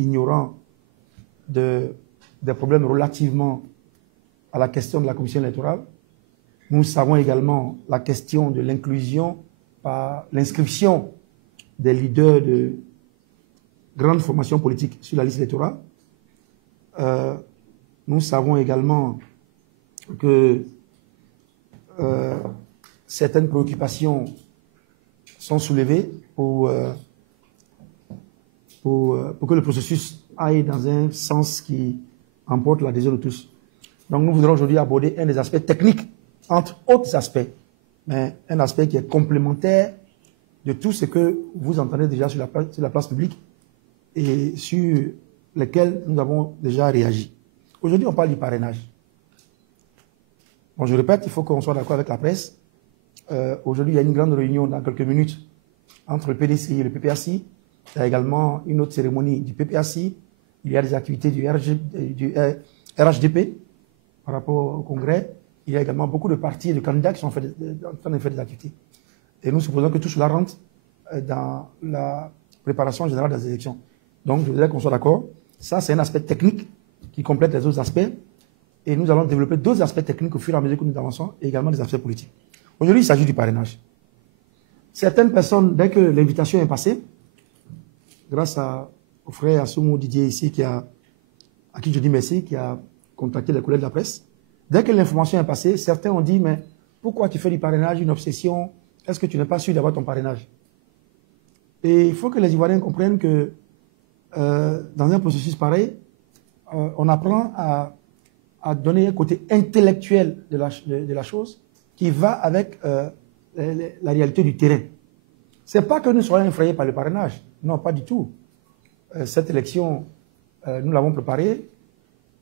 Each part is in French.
ignorant des problèmes relativement à la question de la commission électorale. Nous savons également la question de l'inclusion par l'inscription des leaders de grandes formations politiques sur la liste électorale. Nous savons également que certaines préoccupations sont soulevées pour que le processus aille dans un sens qui emporte l'adhésion de tous. Donc nous voudrons aujourd'hui aborder un des aspects techniques, entre autres aspects, mais un aspect qui est complémentaire de tout ce que vous entendez déjà sur la place publique et sur lesquels nous avons déjà réagi. Aujourd'hui, on parle du parrainage. Bon, je répète, il faut qu'on soit d'accord avec la presse. Aujourd'hui, il y a une grande réunion dans quelques minutes entre le PDCI et le PPACI. Il y a également une autre cérémonie du PPACI. Il y a des activités du RHDP par rapport au Congrès. Il y a également beaucoup de partis et de candidats qui sont en train de faire des activités. Et nous supposons que tout cela rentre dans la préparation générale des élections. Donc, je voudrais qu'on soit d'accord. Ça, c'est un aspect technique qui complète les autres aspects. Et nous allons développer d'autres aspects techniques au fur et à mesure que nous avançons, et également des aspects politiques. Aujourd'hui, il s'agit du parrainage. Certaines personnes, dès que l'invitation est passée, grâce au frère Assoumou Didier ici, à qui je dis merci, qui a contacté les collègues de la presse, dès que l'information est passée, certains ont dit, mais pourquoi tu fais du parrainage une obsession? Est-ce que tu n'es pas sûr d'avoir ton parrainage? Et il faut que les Ivoiriens comprennent que dans un processus pareil, on apprend à donner un côté intellectuel de la chose qui va avec la réalité du terrain. Ce n'est pas que nous soyons effrayés par le parrainage. Non, pas du tout. Cette élection, nous l'avons préparée.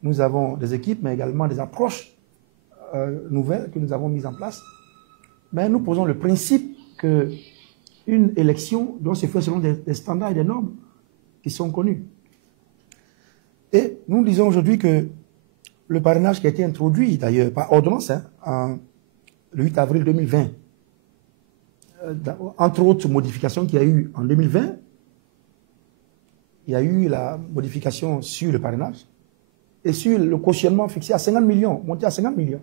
Nous avons des équipes, mais également des approches nouvelles que nous avons mises en place. Mais nous posons le principe qu'une élection doit se faire selon des standards et des normes qui sont connus. Et nous disons aujourd'hui que le parrainage qui a été introduit, d'ailleurs, par ordonnance, le 8 avril 2020, entre autres modifications qu'il y a eu en 2020, il y a eu la modification sur le parrainage et sur le cautionnement fixé à 50 millions, monté à 50 millions.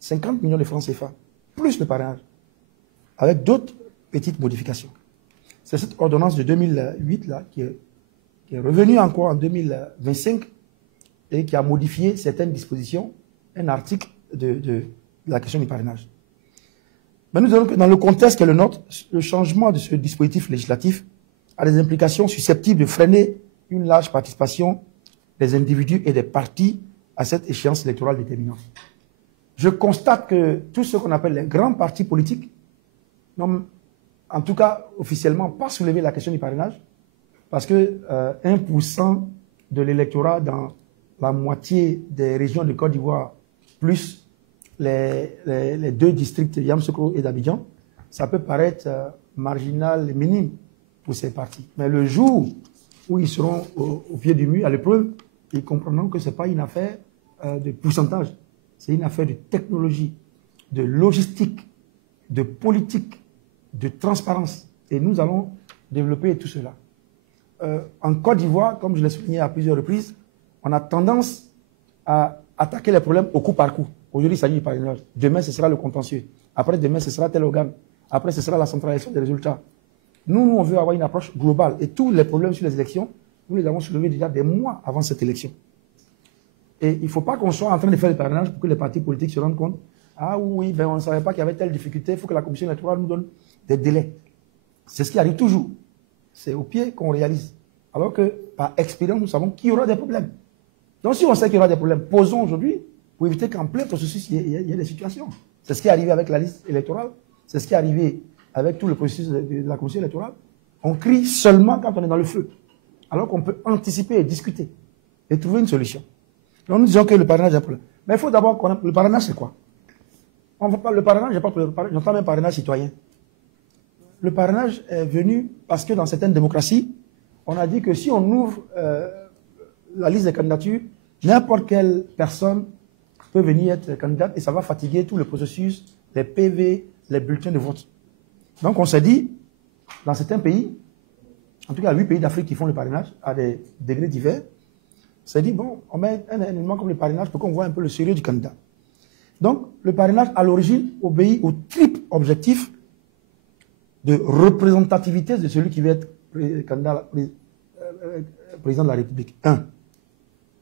50 millions de francs CFA, plus le parrainage, avec d'autres petites modifications. C'est cette ordonnance de 2008 là, qui est revenue encore en 2025 et qui a modifié certaines dispositions, un article de la question du parrainage. Mais nous disons que dans le contexte qui est le nôtre, le changement de ce dispositif législatif a des implications susceptibles de freiner une large participation des individus et des partis à cette échéance électorale déterminante. Je constate que tout ce qu'on appelle les grands partis politiques n'ont, en tout cas officiellement, pas soulevé la question du parrainage, parce que 1% de l'électorat dans la moitié des régions de Côte d'Ivoire, plus les deux districts, Yamoussoukro et d'Abidjan, ça peut paraître marginal et minime pour ces partis. Mais le jour où ils seront au pied du mur, à l'épreuve, ils comprendront que ce n'est pas une affaire de pourcentage, c'est une affaire de technologie, de logistique, de politique, de transparence. Et nous allons développer tout cela. En Côte d'Ivoire, comme je l'ai souligné à plusieurs reprises, on a tendance à attaquer les problèmes au coup par coup. Aujourd'hui, il s'agit du parrainage. Demain, ce sera le contentieux. Après, demain, ce sera tel organe. Après, ce sera la centralisation des résultats. Nous, on veut avoir une approche globale. Et tous les problèmes sur les élections, nous les avons soulevés déjà des mois avant cette élection. Et il ne faut pas qu'on soit en train de faire le parrainage pour que les partis politiques se rendent compte. Ah oui, ben on ne savait pas qu'il y avait telle difficulté, il faut que la commission électorale nous donne des délais. C'est ce qui arrive toujours. C'est au pied qu'on réalise. Alors que, par expérience, nous savons qu'il y aura des problèmes. Donc si on sait qu'il y aura des problèmes, posons aujourd'hui pour éviter qu'en plein processus, il y ait des situations. C'est ce qui est arrivé avec la liste électorale. C'est ce qui est arrivé avec tout le processus de la commission électorale. On crie seulement quand on est dans le feu. Alors qu'on peut anticiper et discuter et trouver une solution. Donc nous disons que le parrainage est un problème. Mais il faut d'abord connaître le parrainage, c'est quoi? On ne parle le parrainage, j'entends même parrainage citoyen. Le parrainage est venu parce que dans certaines démocraties, on a dit que si on ouvre la liste des candidatures, n'importe quelle personne peut venir être candidate et ça va fatiguer tout le processus, les PV, les bulletins de vote. Donc on s'est dit, dans certains pays, en tout cas 8 pays d'Afrique qui font le parrainage à des degrés divers, s'est dit, bon, on met un élément comme le parrainage pour qu'on voit un peu le sérieux du candidat. Donc, le parrainage, à l'origine, obéit au triple objectif de représentativité de celui qui veut être candidat, président de la République. 1.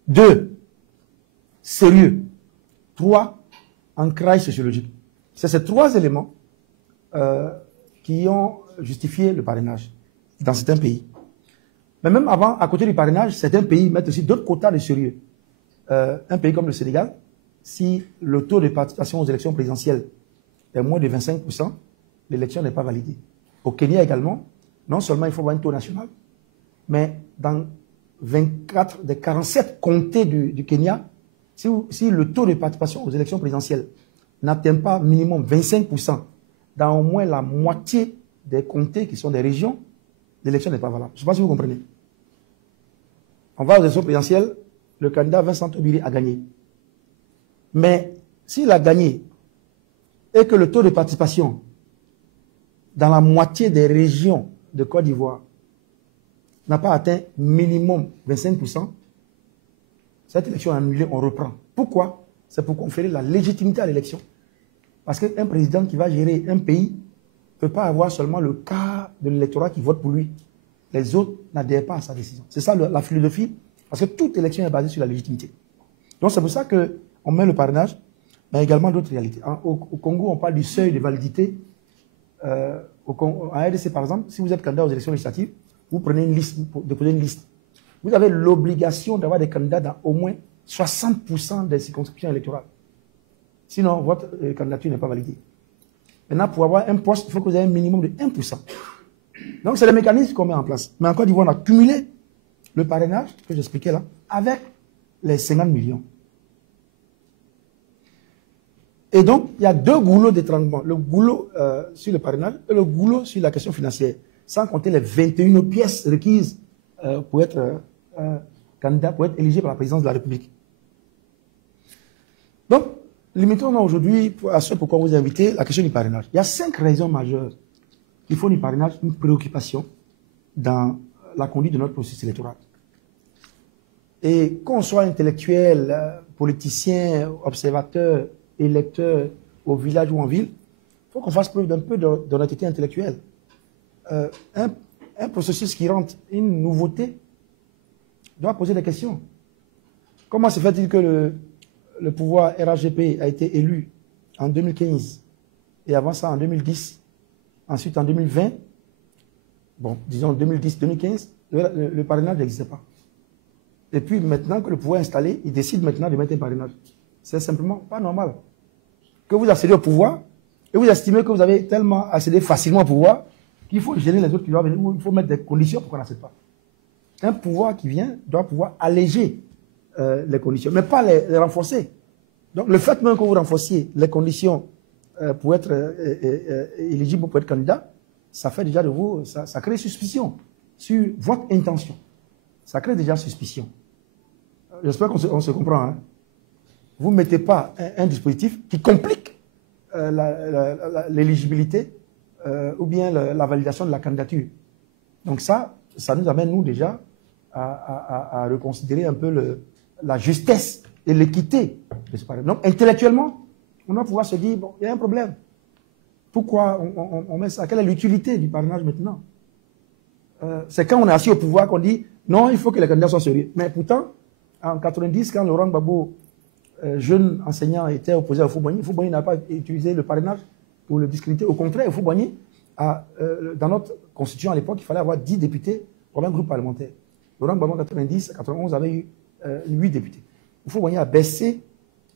2. Sérieux. 3. Ancrage sociologique. C'est ces 3 éléments qui ont justifié le parrainage dans certains pays. Mais même avant, à côté du parrainage, certains pays mettent aussi d'autres quotas de sérieux. Un pays comme le Sénégal, si le taux de participation aux élections présidentielles est moins de 25%, l'élection n'est pas validée. Au Kenya également, non seulement il faut avoir un taux national, mais dans 24 des 47 comtés du Kenya, si le taux de participation aux élections présidentielles n'atteint pas minimum 25%, dans au moins la moitié des comtés qui sont des régions, l'élection n'est pas valable. Je ne sais pas si vous comprenez. On va aux élections présidentielles, le candidat Vincent Tobiri a gagné. Mais s'il a gagné et que le taux de participation dans la moitié des régions de Côte d'Ivoire n'a pas atteint minimum 25%, cette élection est annulée, on reprend. Pourquoi? C'est pour conférer la légitimité à l'élection. Parce qu'un président qui va gérer un pays ne peut pas avoir seulement le quart de l'électorat qui vote pour lui. Les autres n'adhèrent pas à sa décision. C'est ça la philosophie, parce que toute élection est basée sur la légitimité. Donc c'est pour ça qu'on met le parrainage, mais également d'autres réalités. Au Congo, on parle du seuil de validité. En RDC, par exemple, si vous êtes candidat aux élections législatives, vous prenez une liste, déposez une liste. Vous avez l'obligation d'avoir des candidats dans au moins 60% des circonscriptions électorales. Sinon, votre candidature n'est pas validée. Maintenant, pour avoir un poste, il faut que vous ayez un minimum de 1%. Donc, c'est le mécanisme qu'on met en place. Mais en Côte d'Ivoire, on a cumulé le parrainage, que j'expliquais là, avec les 50 millions. Et donc, il y a 2 goulots d'étranglement. Le goulot sur le parrainage et le goulot sur la question financière. Sans compter les 21 pièces requises pour être candidat, pour être éligible à la présidence de la République. Donc, limitons-nous aujourd'hui à ce pourquoi vous invitez la question du parrainage. Il y a 5 raisons majeures qui font du parrainage une préoccupation dans la conduite de notre processus électoral. Et qu'on soit intellectuel, politicien, observateur, électeur, au village ou en ville, il faut qu'on fasse preuve d'un peu d'honnêteté intellectuelle. Un processus qui rentre une nouveauté doit poser des questions. Comment se fait-il que le pouvoir RHGP a été élu en 2015 et avant ça en 2010, ensuite en 2020, bon, disons 2010-2015, le parrainage n'existait pas. Et puis maintenant que le pouvoir est installé, il décide maintenant de mettre un parrainage. C'est simplement pas normal. Que vous accédez au pouvoir et vous estimez que vous avez tellement accédé facilement au pouvoir qu'il faut gêner les autres qui doivent venir, ou il faut mettre des conditions pour qu'on n'accède pas. Un pouvoir qui vient doit pouvoir alléger les conditions, mais pas les renforcer. Donc le fait même que vous renforciez les conditions pour être éligible, pour être candidat, ça fait déjà de vous, ça crée suspicion sur votre intention. Ça crée déjà suspicion. J'espère qu'on se comprend. Hein? Vous ne mettez pas un dispositif qui complique l'éligibilité ou bien la validation de la candidature. Donc ça nous amène, nous, déjà, à reconsidérer un peu la justesse et l'équité de ce parrainage. Donc, intellectuellement, on va pouvoir se dire, bon, il y a un problème. Pourquoi on met ça? Quelle est l'utilité du parrainage maintenant? C'est quand on est assis au pouvoir qu'on dit, non, il faut que les candidats soient sérieux. Mais pourtant, en 90, quand Laurent Gbagbo, jeune enseignant, était opposé à Houphouët-Boigny n'a pas utilisé le parrainage pour le discréditer. Au contraire, Houphouët-Boigny, dans notre constitution à l'époque, il fallait avoir 10 députés pour un groupe parlementaire. Laurent Gbagbo en 90, 91 avait eu 8 députés. Houphouët-Boigny a baissé,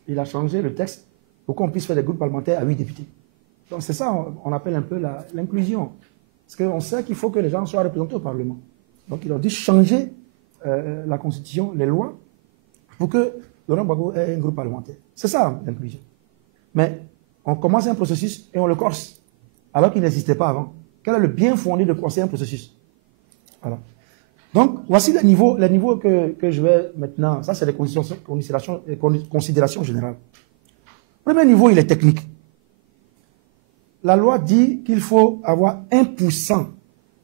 il a changé le texte pour qu'on puisse faire des groupes parlementaires à 8 députés. Donc c'est ça, on appelle un peu l'inclusion. Parce qu'on sait qu'il faut que les gens soient représentés au Parlement. Donc il a dû changer la constitution, les lois, pour que Laurent Gbagbo ait un groupe parlementaire. C'est ça l'inclusion. Mais on commence un processus et on le corse, alors qu'il n'existait pas avant. Quel est le bien fondé de corser un processus? Voilà. Donc, voici les niveaux que je vais maintenant. Ça, c'est les considérations générales. Premier niveau, il est technique. La loi dit qu'il faut avoir 1%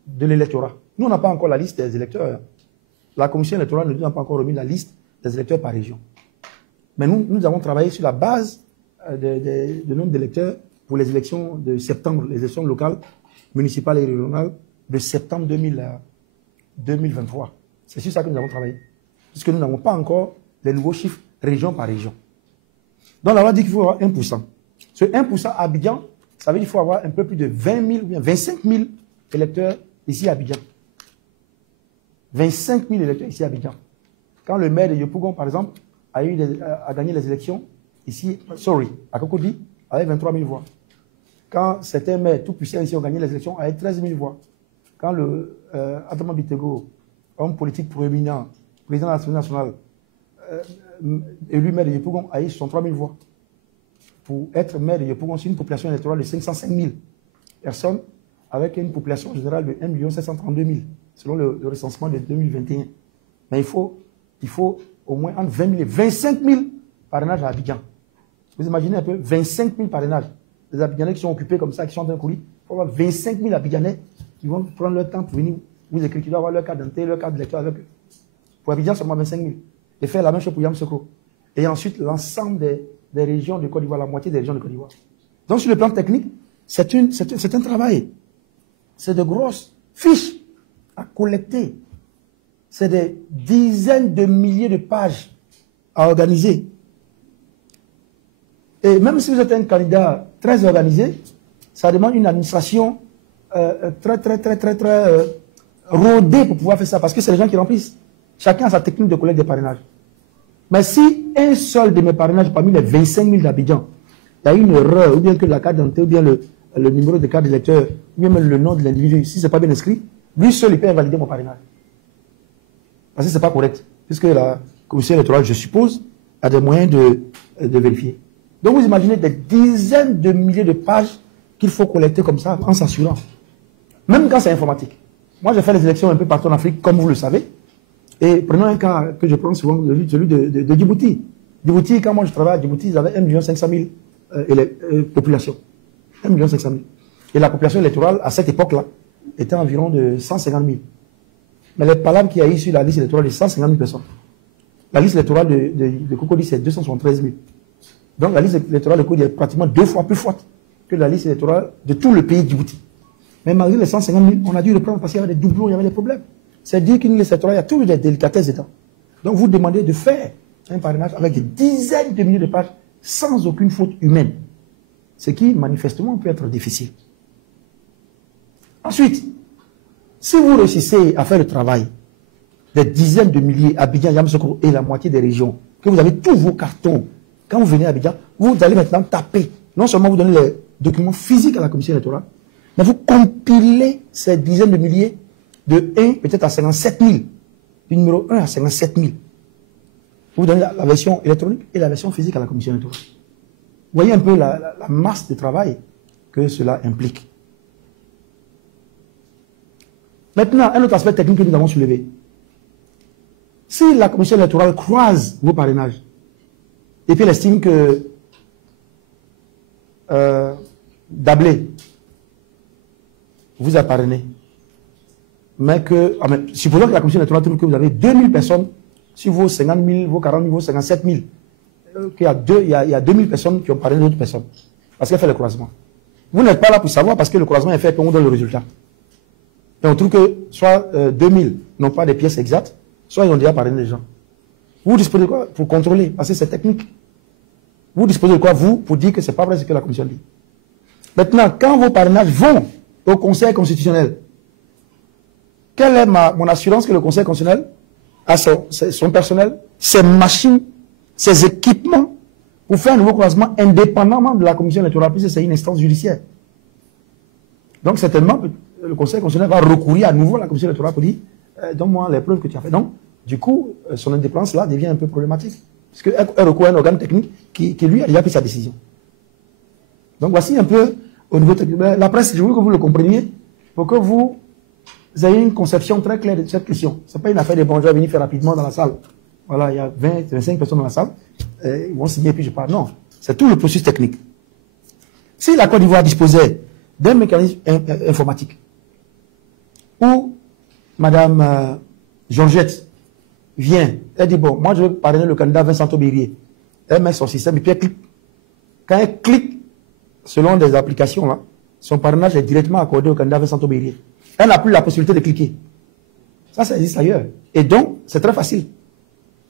de l'électorat. Nous, on n'a pas encore la liste des électeurs. La commission électorale ne nous a pas encore remis la liste des électeurs par région. Mais nous avons travaillé sur la base de nombre d'électeurs pour les élections de septembre, les élections locales, municipales et régionales de septembre 2023. C'est sur ça que nous avons travaillé. Puisque nous n'avons pas encore les nouveaux chiffres région par région. Donc la loi dit qu'il faut avoir 1%. Ce 1% à Abidjan, ça veut dire qu'il faut avoir un peu plus de 20 000 ou bien 25 000 électeurs ici à Abidjan. 25 000 électeurs ici à Abidjan. Quand le maire de Yopougon, par exemple, a gagné les élections ici, à Cocody, avec 23 000 voix. Quand certains maires tout puissants ici ont gagné les élections avec 13 000 voix. Quand le Adama Bitego, homme politique proéminent, président de l'Assemblée nationale, élu maire de Yopougon, a eu 63 000 voix. Pour être maire de Yopougon, c'est une population électorale de 505 000 personnes, avec une population générale de 1 732 000, selon le recensement de 2021. Mais il faut au moins entre 20 000 et 25 000 parrainages à Abidjan. Vous imaginez un peu, 25 000 parrainages. Les Abidjanais qui sont occupés comme ça, qui sont en train de courir, il faut avoir 25 000 Abidjanais qui vont prendre leur temps pour venir vous écrire, qui doivent avoir leur carte d'identité, leur carte d'électeur. Pour Abidjan, seulement 25 000. Et faire la même chose pour Yamoussoukro. Et ensuite, l'ensemble des régions de Côte d'Ivoire, la moitié des régions de Côte d'Ivoire. Donc, sur le plan technique, c'est un travail. C'est de grosses fiches à collecter. C'est des dizaines de milliers de pages à organiser. Et même si vous êtes un candidat très organisé, ça demande une administration très rodée pour pouvoir faire ça. Parce que c'est les gens qui remplissent. Chacun a sa technique de collecte des parrainages. Mais si un seul de mes parrainages parmi les 25 000 d'Abidjan, il y a une erreur, ou bien que la carte d'identité, ou bien le numéro de carte d'électeur, ou bien même le nom de l'individu, si ce n'est pas bien inscrit, lui seul, il peut invalider mon parrainage. Parce que ce n'est pas correct. Puisque la commission électorale, je suppose, a des moyens de vérifier. Donc vous imaginez des dizaines de milliers de pages qu'il faut collecter comme ça, en s'assurant. Même quand c'est informatique. Moi, j'ai fait les élections un peu partout en Afrique, comme vous le savez. Et prenons un cas que je prends souvent, celui de Djibouti. Djibouti, quand moi je travaille à Djibouti, ils avaient 1 500 000 population. 1 500 000. Et la population électorale, à cette époque-là, était environ de 150 000. Mais les palabres qu'il y a eu sur la liste électorale, c'est 150 000 personnes. La liste électorale de Cocody, c'est 273 000. Donc la liste électorale de Cocody est pratiquement 2 fois plus forte que la liste électorale de tout le pays de Djibouti. Mais malgré les 150 000, on a dû reprendre parce qu'il y avait des doublons, il y avait des problèmes. C'est dire qu'une liste électorale, il y a toujours des délicatesses dedans. Donc vous demandez de faire un parrainage avec des dizaines de milliers de pages sans aucune faute humaine. Ce qui, manifestement, peut être difficile. Ensuite, si vous réussissez à faire le travail des dizaines de milliers à Abidjan, Yamoussoukro et la moitié des régions, que vous avez tous vos cartons, quand vous venez à Abidjan, vous allez maintenant taper. Non seulement vous donnez les documents physiques à la commission électorale, mais vous compilez ces dizaines de milliers de 1 peut-être à 57 000. Du numéro 1 à 57 000. Vous donnez la version électronique et la version physique à la commission électorale. Vous voyez un peu la masse de travail que cela implique. Maintenant, un autre aspect technique que nous avons soulevé. Si la commission électorale croise vos parrainages, et puis elle estime que Dablé vous a parrainé, mais supposons que la commission électorale trouve que vous avez 2000 personnes sur vos 50 000, vos 40 000, vos 57 000, qu'il y a 2000 personnes qui ont parrainé d'autres personnes, parce qu'elle fait le croisement. Vous n'êtes pas là pour savoir parce que le croisement est fait pour on donne le résultat. Et on trouve que soit 2000 n'ont pas des pièces exactes, soit ils ont déjà parrainé les gens. Vous disposez de quoi pour contrôler, parce que c'est technique. Vous disposez de quoi, vous, pour dire que ce n'est pas vrai ce que la commission dit. Maintenant, quand vos parrainages vont au Conseil constitutionnel, quelle est mon assurance que le Conseil constitutionnel a son personnel, ses machines, ses équipements pour faire un nouveau croisement indépendamment de la commission électorale, puisque c'est une instance judiciaire. Donc certainement, le Conseil constitutionnel va recourir à nouveau à la commission électorale pour dire donne-moi les preuves que tu as fait. Donc, du coup, son indépendance là devient un peu problématique. Parce qu'elle recourt à un organe technique qui lui a déjà pris sa décision. Donc voici un peu au niveau technique. La presse, je veux que vous le compreniez pour que vous ayez une conception très claire de cette question. Ce n'est pas une affaire de bon, je vais venir faire rapidement dans la salle. Voilà, il y a 20, 25 personnes dans la salle. Ils vont signer et puis je parle. Non, c'est tout le processus technique. Si la Côte d'Ivoire disposait d'un mécanisme informatique où Madame Georgette vient, elle dit, bon, moi je veux parrainer le candidat Vincent Aubérier. Elle met son système et puis elle clique. Quand elle clique, selon des applications, là, son parrainage est directement accordé au candidat Vincent Aubérier. Elle n'a plus la possibilité de cliquer. Ça existe ailleurs. Et donc, c'est très facile.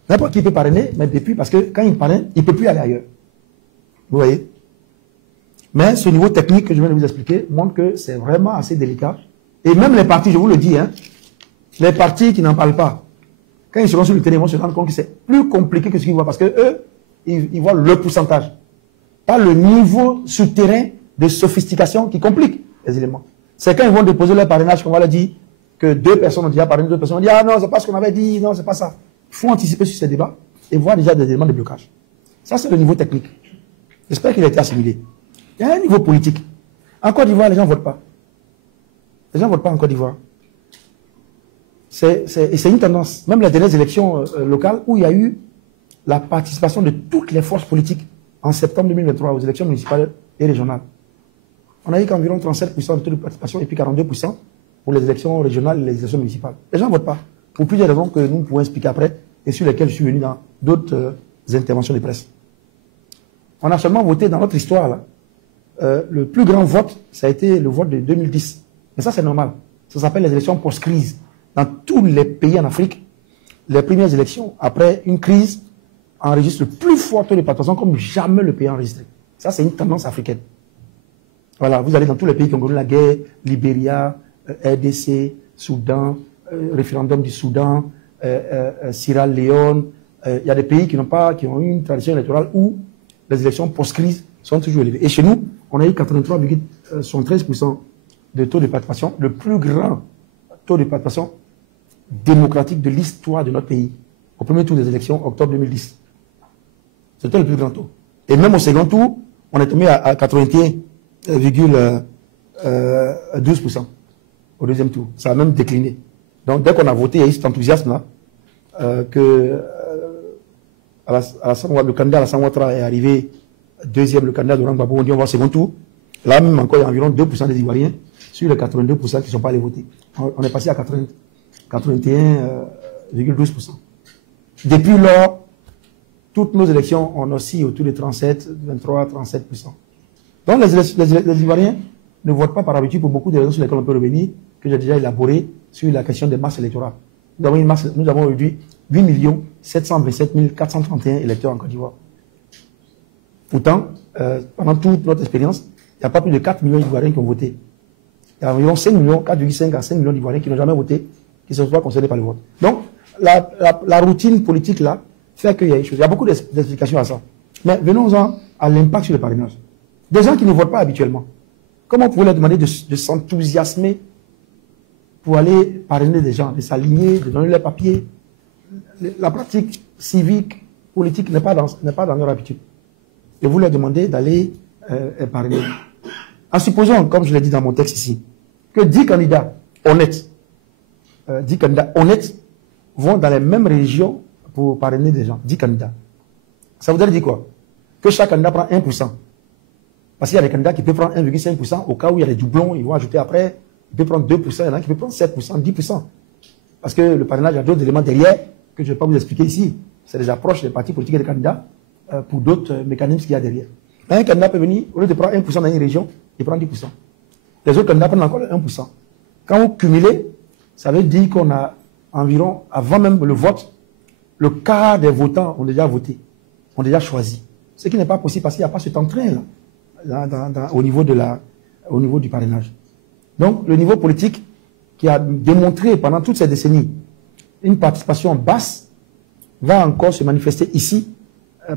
N'importe qui peut parrainer, mais depuis, parce que quand il parraine, il ne peut plus aller ailleurs. Vous voyez? Mais ce niveau technique que je viens de vous expliquer montre que c'est vraiment assez délicat. Et même les partis, je vous le dis, hein, les partis qui n'en parlent pas, quand ils seront sur le terrain, ils vont se rendre compte que c'est plus compliqué que ce qu'ils voient, parce que eux, ils voient le pourcentage. Pas le niveau souterrain de sophistication qui complique les éléments. C'est quand ils vont déposer leur parrainage qu'on va leur dire que 2 personnes ont déjà parrainé, 2 personnes ont dit, ah non, c'est pas ce qu'on avait dit, non, c'est pas ça. Il faut anticiper sur ces débats et voir déjà des éléments de blocage. Ça, c'est le niveau technique. J'espère qu'il a été assimilé. Il y a un niveau politique. En Côte d'Ivoire, les gens ne votent pas. Les gens ne votent pas en Côte d'Ivoire. C'est une tendance. Même les dernières élections locales où il y a eu la participation de toutes les forces politiques en septembre 2023 aux élections municipales et régionales. On a eu qu'environ 37% de taux de participation et puis 42% pour les élections régionales et les élections municipales. Les gens ne votent pas. Pour plusieurs raisons que nous pouvons expliquer après et sur lesquelles je suis venu dans d'autres interventions de presse. On a seulement voté dans notre histoire, là, le plus grand vote, ça a été le vote de 2010. Mais ça, c'est normal. Ça s'appelle les élections post-crise. Dans tous les pays en Afrique, les premières élections, après une crise, enregistrent le plus fort taux de participation comme jamais le pays a enregistré. Ça, c'est une tendance africaine. Voilà, vous allez dans tous les pays qui ont connu la guerre, Libéria, RDC, Soudan, référendum du Soudan, Sierra Leone. Il y a des pays qui ont eu une tradition électorale où les élections post-crise sont toujours élevées. Et chez nous, on a eu 83,13% de taux de participation, le plus grand taux de participation démocratique de l'histoire de notre pays, au premier tour des élections, octobre 2010. C'était le plus grand taux. Et même au second tour, on est tombé à 81,12% au deuxième tour. Ça a même décliné. Donc, dès qu'on a voté, il y a eu cet enthousiasme-là, que le candidat Alassane Ouattara est arrivé deuxième, le candidat Laurent Gbagbo, on dit on va au second tour. Là, même encore, il y a environ 2% des Ivoiriens sur les 82% qui ne sont pas allés voter. On est passé à 81,12%. Depuis lors, toutes nos élections, on oscille autour de 37, 23, 37%. Donc, les Ivoiriens ne votent pas par habitude pour beaucoup de raisons sur lesquelles on peut revenir, que j'ai déjà élaboré sur la question des masses électorales. Nous avons aujourd'hui 8 727 431 électeurs en Côte d'Ivoire. Pourtant, pendant toute notre expérience, il n'y a pas plus de 4 millions d'Ivoiriens qui ont voté. Il y a environ 5 millions, 4,5 à 5 millions d'Ivoiriens qui n'ont jamais voté, qui ne sont pas concernés par le vote. Donc, la routine politique là fait qu'il y a des choses. Il y a beaucoup d'explications à ça. Mais venons-en à l'impact sur le parrainage. Des gens qui ne votent pas habituellement. Comment on pourrait leur demander de s'enthousiasmer pour aller parrainer des gens, de s'aligner, de donner leurs papiers? La pratique civique, politique n'est pas dans leur habitude. Et vous leur demandez d'aller parrainer. En supposant, comme je l'ai dit dans mon texte ici, que 10 candidats honnêtes, vont dans les mêmes régions pour parrainer des gens. 10 candidats. Ça voudrait dire quoi? Que chaque candidat prend 1%. Parce qu'il y a des candidats qui peuvent prendre 1,5% au cas où il y a des doublons, ils vont ajouter après, ils peuvent prendre 2%, il y en a qui peuvent prendre 7%, 10%. Parce que le parrainage a d'autres éléments derrière que je ne vais pas vous expliquer ici. C'est des approches des partis politiques et des candidats pour d'autres mécanismes qu'il y a derrière. Un candidat peut venir, au lieu de prendre 1% dans une région, il prend 10%. Les autres candidats prennent encore 1%. Quand vous cumulez, ça veut dire qu'on a environ, avant même le vote, le quart des votants ont déjà voté, ont déjà choisi. Ce qui n'est pas possible parce qu'il n'y a pas cet entrain là, au niveau du parrainage. Donc, le niveau politique qui a démontré pendant toutes ces décennies une participation basse va encore se manifester ici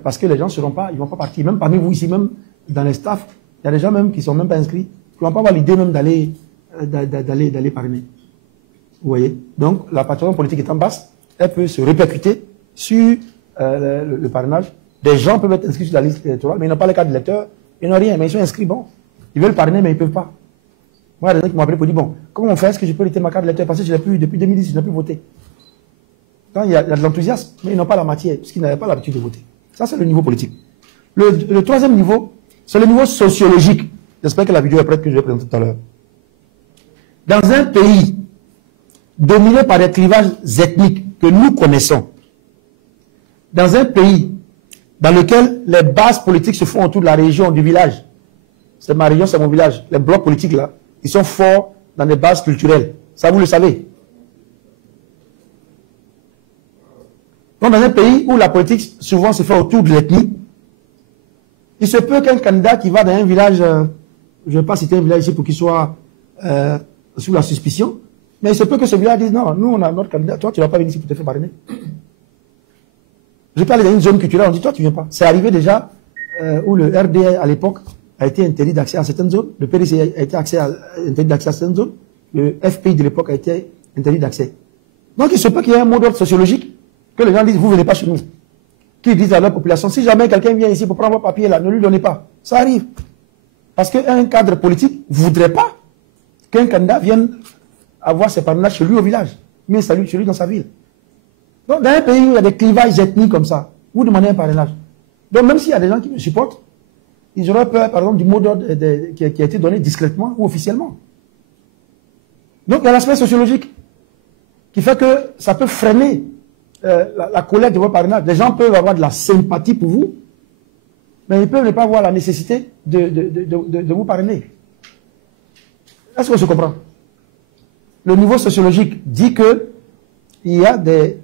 parce que les gens ils vont pas partir. Même parmi vous ici, même dans les staffs, il y a des gens même qui ne sont même pas inscrits, qui ne vont pas avoir l'idée même d'aller parrainer. Vous voyez? Donc, la participation politique étant basse, elle peut se répercuter sur le parrainage. Des gens peuvent être inscrits sur la liste électorale, mais ils n'ont pas les cartes d'électeurs, ils n'ont rien, mais ils sont inscrits, bon. Ils veulent parrainer, mais ils ne peuvent pas. Moi, il y a des gens qui m'ont appelé pour dire, bon, comment on fait? Est-ce que je peux retirer ma carte d'électeur? Parce que je l'ai plus, depuis 2010, je n'ai plus voté. Quand il y a de l'enthousiasme, mais ils n'ont pas la matière, parce qu'ils n'avaient pas l'habitude de voter. Ça, c'est le niveau politique. Le troisième niveau, c'est le niveau sociologique. J'espère que la vidéo est prête que je vais présenter tout à l'heure. Dans un pays dominé par des clivages ethniques que nous connaissons, dans un pays dans lequel les bases politiques se font autour de la région, du village, c'est ma région, c'est mon village, les blocs politiques là, ils sont forts dans des bases culturelles. Ça, vous le savez. Donc, dans un pays où la politique souvent se fait autour de l'ethnie, il se peut qu'un candidat qui va dans un village, je ne vais pas citer un village ici pour qu'il soit sous la suspicion, mais il se peut que ce village dise non, nous on a notre candidat, toi tu ne vas pas venir ici pour te faire parrainer. Je peux aller dans une zone culturelle, on dit toi tu ne viens pas. C'est arrivé déjà où le RDA à l'époque a été interdit d'accès à certaines zones, le PDC a été interdit d'accès à certaines zones, le FPI de l'époque a été interdit d'accès. Donc il se peut qu'il y ait un mot d'ordre sociologique, que les gens disent vous ne venez pas chez nous. Qu'ils disent à leur population, si jamais quelqu'un vient ici pour prendre vos papiers là, ne lui donnez pas. Ça arrive. Parce qu'un cadre politique ne voudrait pas qu'un candidat vienne avoir ses parrainages chez lui au village, mais salut chez lui dans sa ville. Donc, dans un pays où il y a des clivages ethniques comme ça, vous demandez un parrainage. Donc, même s'il y a des gens qui me supportent, ils auraient peur, par exemple, du mot d'ordre qui a été donné discrètement ou officiellement. Donc, il y a l'aspect sociologique qui fait que ça peut freiner la collecte de vos parrainages. Les gens peuvent avoir de la sympathie pour vous, mais ils peuvent ne pas avoir la nécessité de vous parrainer. Est-ce qu'on se comprend? Le niveau sociologique dit que il y a des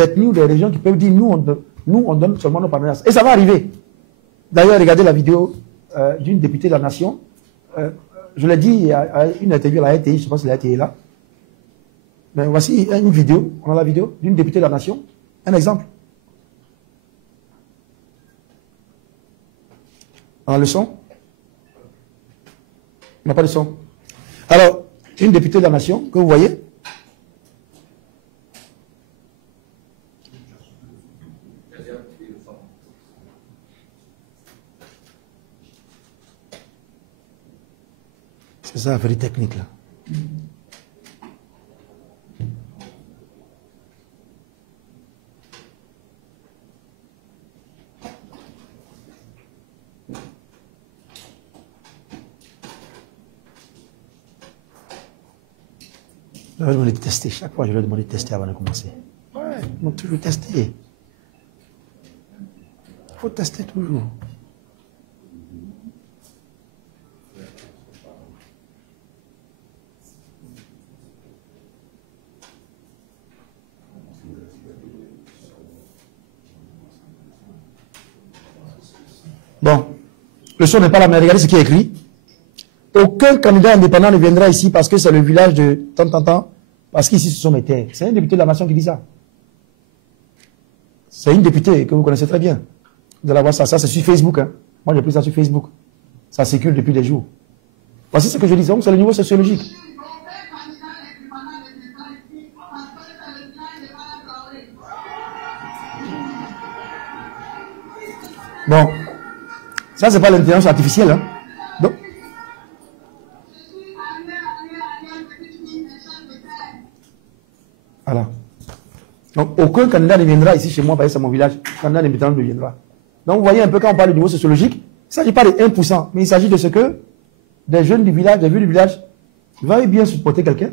ethnies ou des régions qui peuvent dire nous on donne seulement nos parrainages. Et ça va arriver. D'ailleurs, regardez la vidéo d'une députée de la Nation. Je l'ai dit, il y a une interview à la RTI, je ne sais pas si la RTI est là. Mais voici une vidéo, on a la vidéo d'une députée de la Nation. Un exemple. On a le son? On n'a pas de son. Alors, une députée de la Nation, que vous voyez. C'est ça la vraie technique là. Je vais demander de tester. Chaque fois, je vais demander de tester avant de commencer. Ouais, il faut toujours tester. Il faut tester toujours. Bon, le son n'est pas là, mais regardez ce qui est écrit. Aucun candidat indépendant ne viendra ici parce que c'est le village de tant, parce qu'ici ce sont mes terres. C'est un député de la Nation qui dit ça. C'est une députée que vous connaissez très bien. Vous allez voir ça. Ça, c'est sur Facebook. Hein. Moi, j'ai pris ça sur Facebook. Ça circule depuis des jours. Voici ce que je dis. C'est le niveau sociologique. Bon. Ça, c'est pas l'intelligence artificielle. Hein. Donc, voilà. Donc, aucun candidat ne viendra ici chez moi, parce que c'est mon village. Candidat indépendant ne viendra. Donc, vous voyez un peu quand on parle du niveau sociologique, il ne s'agit pas de 1%, mais il s'agit de ce que des jeunes du village, des vieux du village, veuillent bien supporter quelqu'un,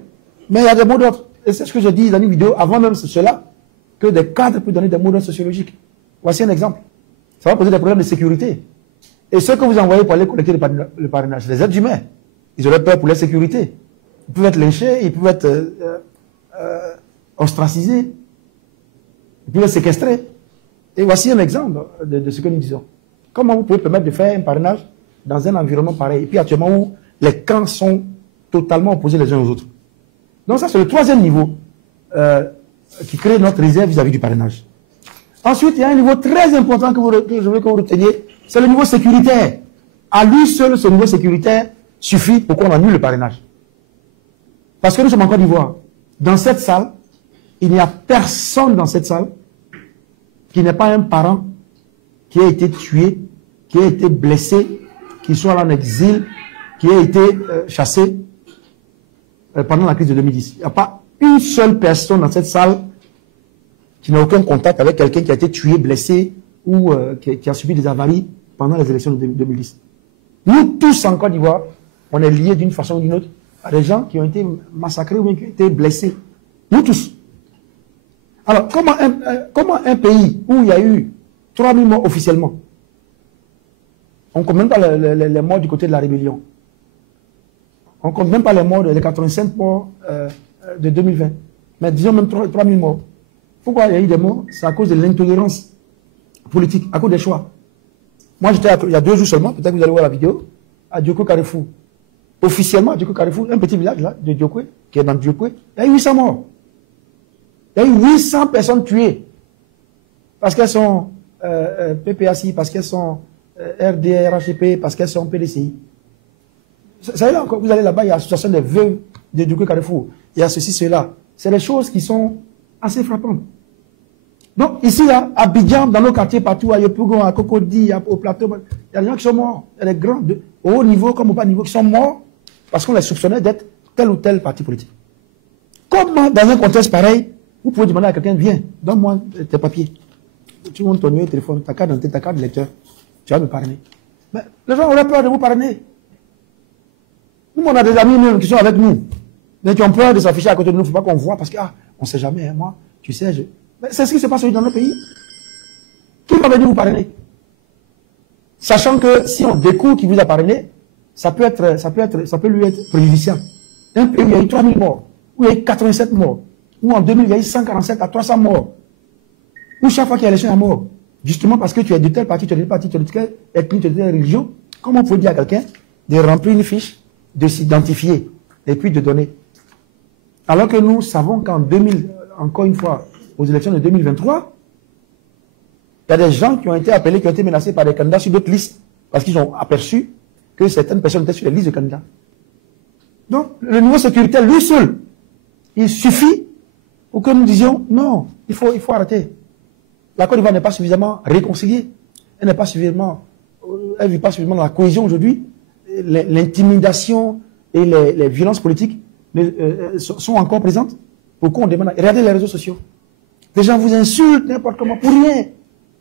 mais il y a des mots d'ordre. Et c'est ce que je dis dans une vidéo, avant même cela, que des cadres peuvent donner des mots d'ordre sociologiques. Voici un exemple. Ça va poser des problèmes de sécurité. Et ceux que vous envoyez pour aller collecter le parrainage, les êtres humains, ils auraient peur pour leur sécurité. Ils peuvent être lynchés, ils peuvent être ostracisés, ils peuvent être séquestrés. Et voici un exemple de ce que nous disons. Comment vous pouvez permettre de faire un parrainage dans un environnement pareil, et puis actuellement où les camps sont totalement opposés les uns aux autres. Donc ça, c'est le troisième niveau qui crée notre réserve vis-à-vis du parrainage. Ensuite, il y a un niveau très important que je veux que vous reteniez, c'est le niveau sécuritaire. À lui seul, ce niveau sécuritaire suffit pour qu'on annule le parrainage. Parce que nous sommes en Côte d'Ivoire. Dans cette salle, il n'y a personne dans cette salle qui n'est pas un parent qui a été tué, qui a été blessé, qui soit en exil, qui a été chassé pendant la crise de 2010. Il n'y a pas une seule personne dans cette salle qui n'a aucun contact avec quelqu'un qui a été tué, blessé ou qui a subi des avaries pendant les élections de 2010. Nous tous en Côte d'Ivoire, on est liés d'une façon ou d'une autre à des gens qui ont été massacrés ou qui ont été blessés Nous tous. Alors, comment un pays où il y a eu 3000 morts officiellement, on ne compte même pas les morts du côté de la rébellion. On ne compte même pas les morts, les 85 morts de 2020. Mais disons même 3000 morts. Pourquoi il y a eu des morts? C'est à cause de l'intolérance politique, à cause des choix. Moi, j'étais il y a 2 jours seulement, peut-être que vous allez voir la vidéo, à Dioko Carrefour. Officiellement, à Dioko Carrefour, un petit village là, de Dioko, qui est dans Dioko, il y a eu 800 morts. Il y a eu 800 personnes tuées. Parce qu'elles sont PPACI, parce qu'elles sont RDRHP, parce qu'elles sont PDCI. Vous allez encore, vous allez là-bas, il y a l'association des veuves de Dioko Carrefour. Il y a ceci, cela. C'est des choses qui sont assez frappantes. Donc, ici, à Abidjan, dans nos quartiers, partout, à Yopougon, à Cocody, au plateau, il y a des gens qui sont morts. Il y a des grands, au haut niveau comme au bas niveau, qui sont morts parce qu'on les soupçonnait d'être tel ou tel parti politique. Comment, dans un contexte pareil, vous pouvez demander à quelqu'un, viens, donne-moi tes papiers. Tu montes ton numéro de téléphone, ta carte d'identité, ta carte de lecteur. Tu vas me parrainer. Mais les gens auraient peur de vous parrainer. Nous, on a des amis même qui sont avec nous, mais qui ont peur de s'afficher à côté de nous. Il ne faut pas qu'on voit parce que, on ne sait jamais, hein, moi, tu sais, c'est ce qui se passe dans notre pays. Qui va venir vous parrainer? Sachant que si on découvre qui vous a parrainé, ça peut lui être préjudiciable. Un pays où il y a eu 3000 morts, où il y a eu 87 morts, où en 2000 il y a eu 147 à 300 morts, où chaque fois qu'il y a élection, il y a mort. Justement parce que tu es de tel parti, tu es de tel parti, tu es de telle ethnie, tu es de telle religion, comment on peut dire à quelqu'un de remplir une fiche, de s'identifier et puis de donner? Alors que nous savons qu'en 2000, encore une fois, aux élections de 2023, il y a des gens qui ont été appelés, qui ont été menacés par des candidats sur d'autres listes, parce qu'ils ont aperçu que certaines personnes étaient sur les listes de candidats. Donc, le niveau sécuritaire, lui seul, il suffit pour que nous disions, non, il faut arrêter. La Côte d'Ivoire n'est pas suffisamment réconciliée. Elle n'est pas suffisamment, elle ne vit pas suffisamment dans la cohésion aujourd'hui. L'intimidation et les violences politiques sont encore présentes. Pourquoi on demande? Regardez les réseaux sociaux. Les gens vous insultent n'importe comment, pour rien.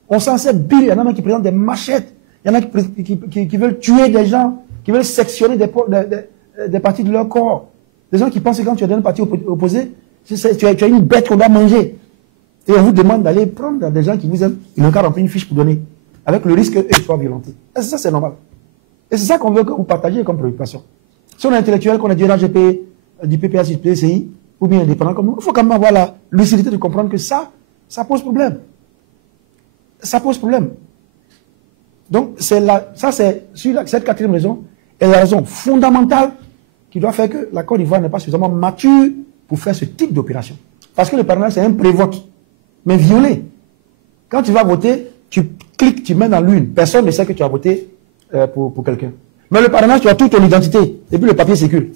On s'en sait bille. Il y en a même qui présentent des machettes. Il y en a qui veulent tuer des gens, qui veulent sectionner des parties de leur corps. Des gens qui pensent que quand tu es dans un parti opposé, tu as une bête qu'on doit manger. Et on vous demande d'aller prendre des gens qui vous aiment. Ils n'ont qu'à remplir une fiche pour donner. Avec le risque qu'ils soient violentés. Et ça, c'est normal. Et c'est ça qu'on veut que vous partagiez comme préoccupation. Si on est intellectuel, qu'on est du RHP, du PPA, du PCI, ou bien indépendant comme nous, il faut quand même avoir la lucidité de comprendre que ça pose problème. Ça pose problème. Donc, cette 4e raison est la raison fondamentale qui doit faire que la Côte d'Ivoire n'est pas suffisamment mature pour faire ce type d'opération. Parce que le parrainage, c'est un prévote, mais violé. Quand tu vas voter, tu cliques, tu mets dans l'urne. Personne ne sait que tu as voté pour quelqu'un. Mais le parrainage, tu as toute ton identité. Et puis le papier circule.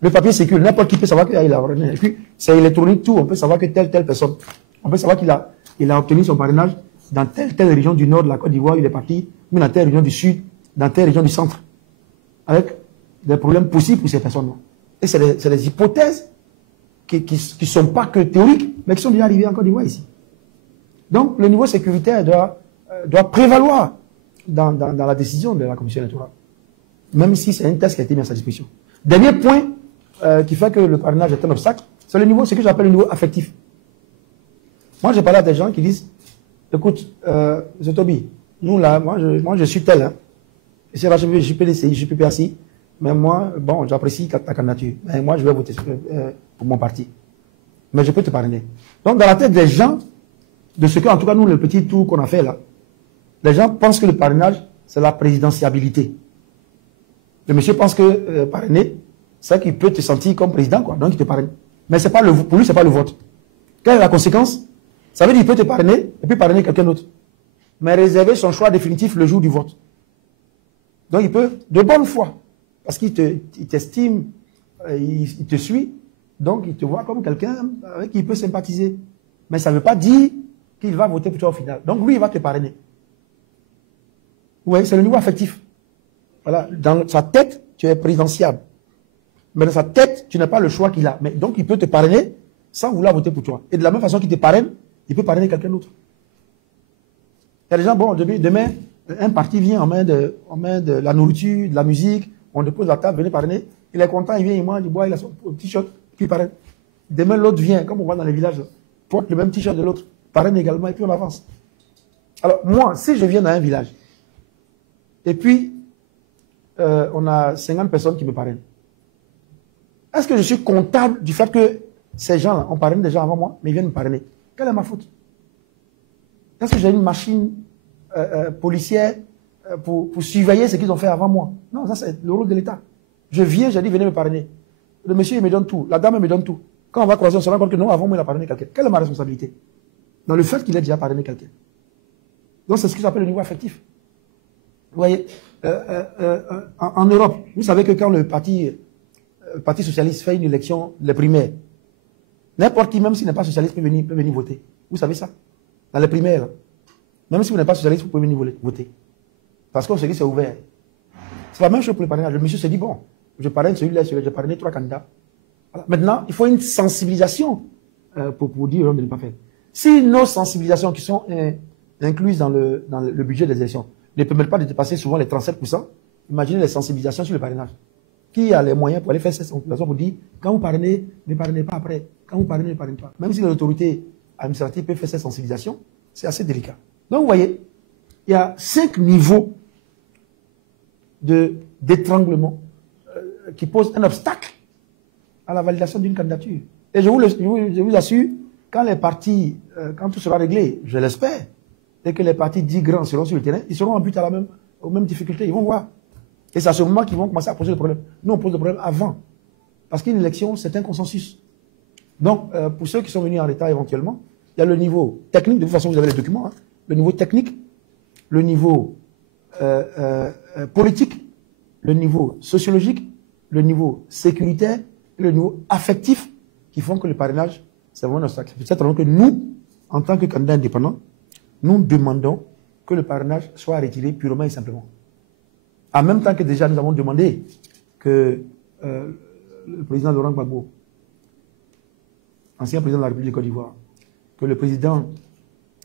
Le papier circule. N'importe qui peut savoir qu'il a parrainé. Et puis, c'est électronique, tout. On peut savoir que telle personne. On peut savoir qu'il a obtenu son parrainage dans telle région du nord de la Côte d'Ivoire, il est parti, ou dans telle région du sud, dans telle région du centre. Avec des problèmes possibles pour ces personnes-là. Et c'est des hypothèses qui ne sont pas que théoriques, mais qui sont déjà arrivées en Côte d'Ivoire ici. Donc, le niveau sécuritaire doit prévaloir dans la décision de la commission électorale. Même si c'est un test qui a été mis à sa disposition. Dernier point qui fait que le parrainage est un obstacle, c'est le niveau, ce que j'appelle le niveau affectif. Moi, j'ai parlé à des gens qui disent, écoute, Zotobi, nous là, moi je suis tel, hein. Je suis PDCI, je suis PPACI, mais moi, bon, j'apprécie ta candidature. Mais moi, je vais voter pour mon parti. Mais je peux te parrainer. Donc, dans la tête des gens, de ce que, en tout cas, nous, le petit tour qu'on a fait là, les gens pensent que le parrainage, c'est la présidentiabilité. Le monsieur pense que parrainer, c'est qu'il peut te sentir comme président, quoi. Donc, il te parraine. Mais c'est pas pour lui, c'est pas le vote. Quelle est la conséquence? Ça veut dire qu'il peut te parrainer et puis parrainer quelqu'un d'autre. Mais réserver son choix définitif le jour du vote. Donc, il peut, de bonne foi, parce qu'il t'estime, il te suit, donc il te voit comme quelqu'un avec qui il peut sympathiser. Mais ça ne veut pas dire qu'il va voter pour toi au final. Donc, lui, il va te parrainer. Oui, c'est le niveau affectif. Voilà. Dans sa tête, tu es présidentiable. Mais dans sa tête, tu n'as pas le choix qu'il a. Mais donc, il peut te parrainer sans vouloir voter pour toi. Et de la même façon qu'il te parraine, il peut parrainer quelqu'un d'autre. Il y a des gens, bon, demain, un parti vient, on met de la nourriture, de la musique, on dépose la table, venez parrainer. Il est content, il vient, il mange, il boit, il a son petit shot, puis il parraine. Demain, l'autre vient, comme on voit dans les villages, porte le même t-shirt de l'autre, parraine également, et puis on avance. Alors, moi, si je viens dans un village, et puis, on a 50 personnes qui me parrainent, est-ce que je suis comptable du fait que ces gens-là ont parrainé des gens avant moi, mais ils viennent me parrainer? Quelle est ma faute? Est-ce que j'ai une machine policière pour surveiller ce qu'ils ont fait avant moi? Non, ça c'est le rôle de l'État. Je viens, j'ai dit, venez me parrainer. Le monsieur, il me donne tout. La dame, elle me donne tout. Quand on va croiser, on se rend compte que non, avant moi, il a parrainé quelqu'un. Quelle est ma responsabilité? Dans le fait qu'il ait déjà parrainé quelqu'un. Donc, c'est ce qu'ils appellent le niveau affectif. Vous voyez, en Europe, vous savez que quand le parti socialiste fait une élection, les primaires, n'importe qui, même s'il n'est pas socialiste, peut venir voter. Vous savez ça? Dans les primaires, là. Même si vous n'êtes pas socialiste, vous pouvez venir voter. Parce qu'on se dit c'est ouvert. C'est la même chose pour le parrainage. Le monsieur se dit, bon, je parraine celui-là, je parraine 3 candidats. Voilà. Maintenant, il faut une sensibilisation pour dire de ne pas faire. Si nos sensibilisations qui sont incluses dans le budget des élections ne permettent pas de dépasser souvent les 37%, imaginez les sensibilisations sur le parrainage. Qui a les moyens pour aller faire ces sensibilisations pour dire, quand vous parrainez, ne parrainez pas après. Quand vous parrainez, ne parrainez pas. Même si l'autorité administrative peut faire ces sensibilisations, c'est assez délicat. Donc, vous voyez, il y a 5 niveaux d'étranglement qui posent un obstacle à la validation d'une candidature. Et je vous assure, quand les partis, quand tout sera réglé, je l'espère, et que les partis dits grands seront sur le terrain, ils seront en but aux mêmes difficultés, ils vont voir. Et c'est à ce moment qu'ils vont commencer à poser le problème. Nous, on pose le problème avant. Parce qu'une élection, c'est un consensus. Donc, pour ceux qui sont venus en retard éventuellement, il y a le niveau technique, de toute façon, vous avez les documents, hein, le niveau technique, le niveau politique, le niveau sociologique, le niveau sécuritaire et le niveau affectif qui font que le parrainage, c'est vraiment un obstacle. C'est peut-être que nous, en tant que candidats indépendants, nous demandons que le parrainage soit retiré purement et simplement. En même temps que déjà nous avons demandé que le président Laurent Gbagbo, ancien président de la République de Côte d'Ivoire, que le président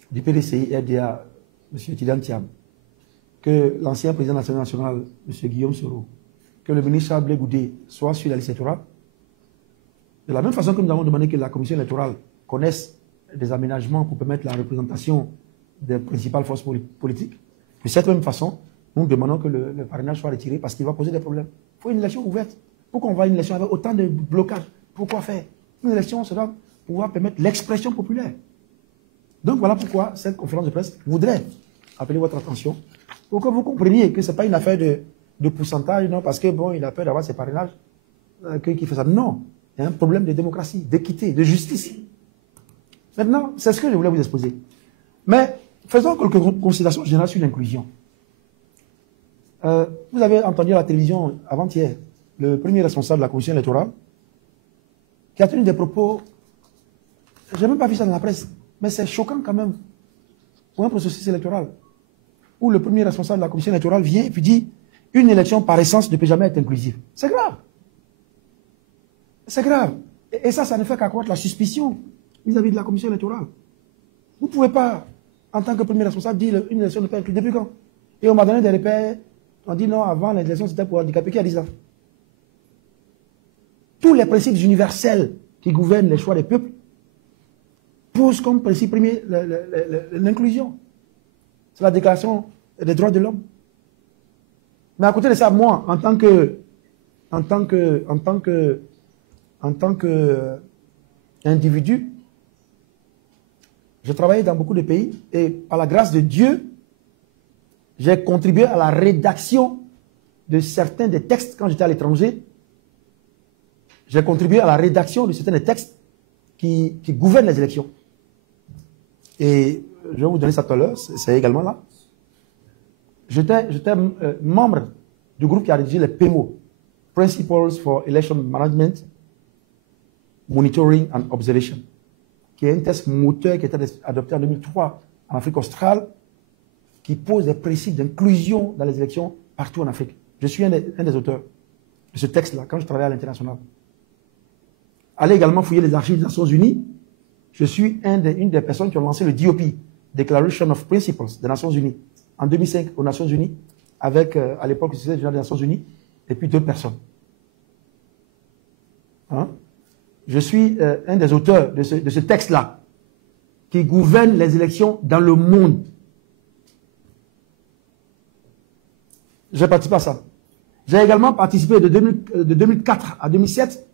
du PDCI RDA, M. Tidiane Thiam, que l'ancien président de l'Assemblée nationale, M. Guillaume Soro, que le ministre Charles Blé Goudé soit sur la liste électorale. De la même façon que nous avons demandé que la commission électorale connaisse des aménagements pour permettre la représentation des principales forces politiques, de cette même façon, nous demandons que le parrainage soit retiré parce qu'il va poser des problèmes. Il faut une élection ouverte. Pourquoi on va à une élection avec autant de blocages? Pourquoi faire? Une élection, ça doit pouvoir permettre l'expression populaire. Donc voilà pourquoi cette conférence de presse voudrait appeler votre attention pour que vous compreniez que ce n'est pas une affaire de pourcentage, non, parce que bon, il a peur d'avoir ses parrainages, qui fait ça. Non, il y a un problème de démocratie, d'équité, de justice. Maintenant, c'est ce que je voulais vous exposer. Mais faisons quelques considérations générales sur l'inclusion. Vous avez entendu à la télévision avant-hier le premier responsable de la commission électorale qui a tenu des propos, je n'ai même pas vu ça dans la presse, mais c'est choquant quand même pour un processus électoral où le premier responsable de la commission électorale vient et puis dit une élection par essence ne peut jamais être inclusive. C'est grave. C'est grave. Et ça ne fait qu'accroître la suspicion vis-à-vis de la commission électorale. Vous ne pouvez pas, en tant que premier responsable, dire une élection ne peut être inclusive. Depuis quand? Et on m'a donné des repères. On dit non, avant l'élection c'était pour handicapés. Qui a dit ça? Tous les principes universels qui gouvernent les choix des peuples posent comme principe premier l'inclusion. C'est la déclaration des droits de l'homme. Mais à côté de ça, moi, en tant que individu, j'ai travaillé dans beaucoup de pays et par la grâce de Dieu, j'ai contribué à la rédaction de certains des textes quand j'étais à l'étranger. J'ai contribué à la rédaction de certains des textes qui gouvernent les élections. Et je vais vous donner ça tout à l'heure, c'est également là. J'étais membre du groupe qui a rédigé les PMO, Principles for Election Management, Monitoring and Observation, qui est un test moteur qui a été adopté en 2003 en Afrique australe, qui pose des principes d'inclusion dans les élections partout en Afrique. Je suis un des auteurs de ce texte-là, quand je travaillais à l'international. Allez également fouiller les archives des Nations Unies. Je suis une des personnes qui ont lancé le DOP, Declaration of Principles des Nations Unies, en 2005 aux Nations Unies, avec, à l'époque, le secrétaire général des Nations Unies, et puis 2 personnes. Hein? je suis un des auteurs de ce texte-là, qui gouverne les élections dans le monde. J'ai participé à ça. J'ai également participé de 2004 à 2007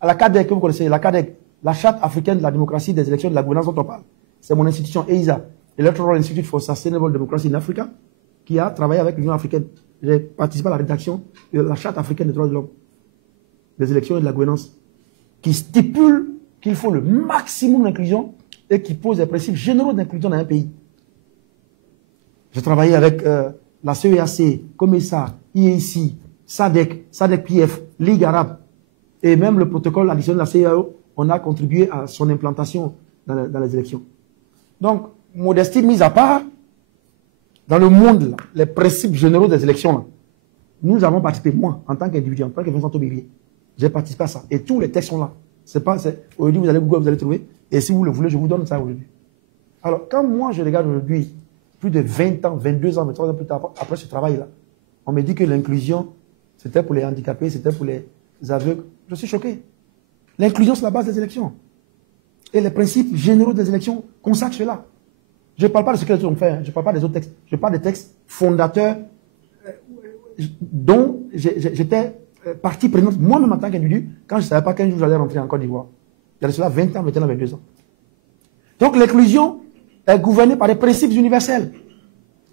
à la CADEC, que vous connaissez, la CADEC, la Charte africaine de la démocratie, des élections et de la gouvernance dont on parle. C'est mon institution, EISA, Electoral Institute for Sustainable Democracy in Africa, qui a travaillé avec l'Union africaine. J'ai participé à la rédaction de la Charte africaine des droits de l'homme, des élections et de la gouvernance, qui stipule qu'il faut le maximum d'inclusion et qui pose des principes généraux d'inclusion dans un pays. J'ai travaillé avec la CEAC, COMESA, IEC, SADC, SADC-PF, Ligue arabe, et même le protocole additionnel de la CEAO, on a contribué à son implantation dans les élections. Donc, modestie mise à part, dans le monde, là, les principes généraux des élections, là, nous avons participé, moi, en tant qu'individu, en tant que Vincent Tobirier, j'ai participé à ça. Et tous les textes sont là. Aujourd'hui, vous allez Google, vous allez trouver. Et si vous le voulez, je vous donne ça aujourd'hui. Alors, quand moi, je regarde aujourd'hui, plus de 20 ans, 22 ans, 23 ans plus tard, après ce travail-là, on me dit que l'inclusion, c'était pour les handicapés, c'était pour les aveugles. Je suis choqué. L'inclusion, c'est la base des élections. Et les principes généraux des élections consacrent cela. Je ne parle pas de ce que les autres ont fait, je ne parle pas des autres textes. Je parle des textes fondateurs dont j'étais partie prenante, moi-même en tant qu'individu, quand je ne savais pas qu'un jour j'allais rentrer en Côte d'Ivoire. Il y a de cela 20 ans, maintenant 22 ans. Donc l'inclusion est gouvernée par des principes universels,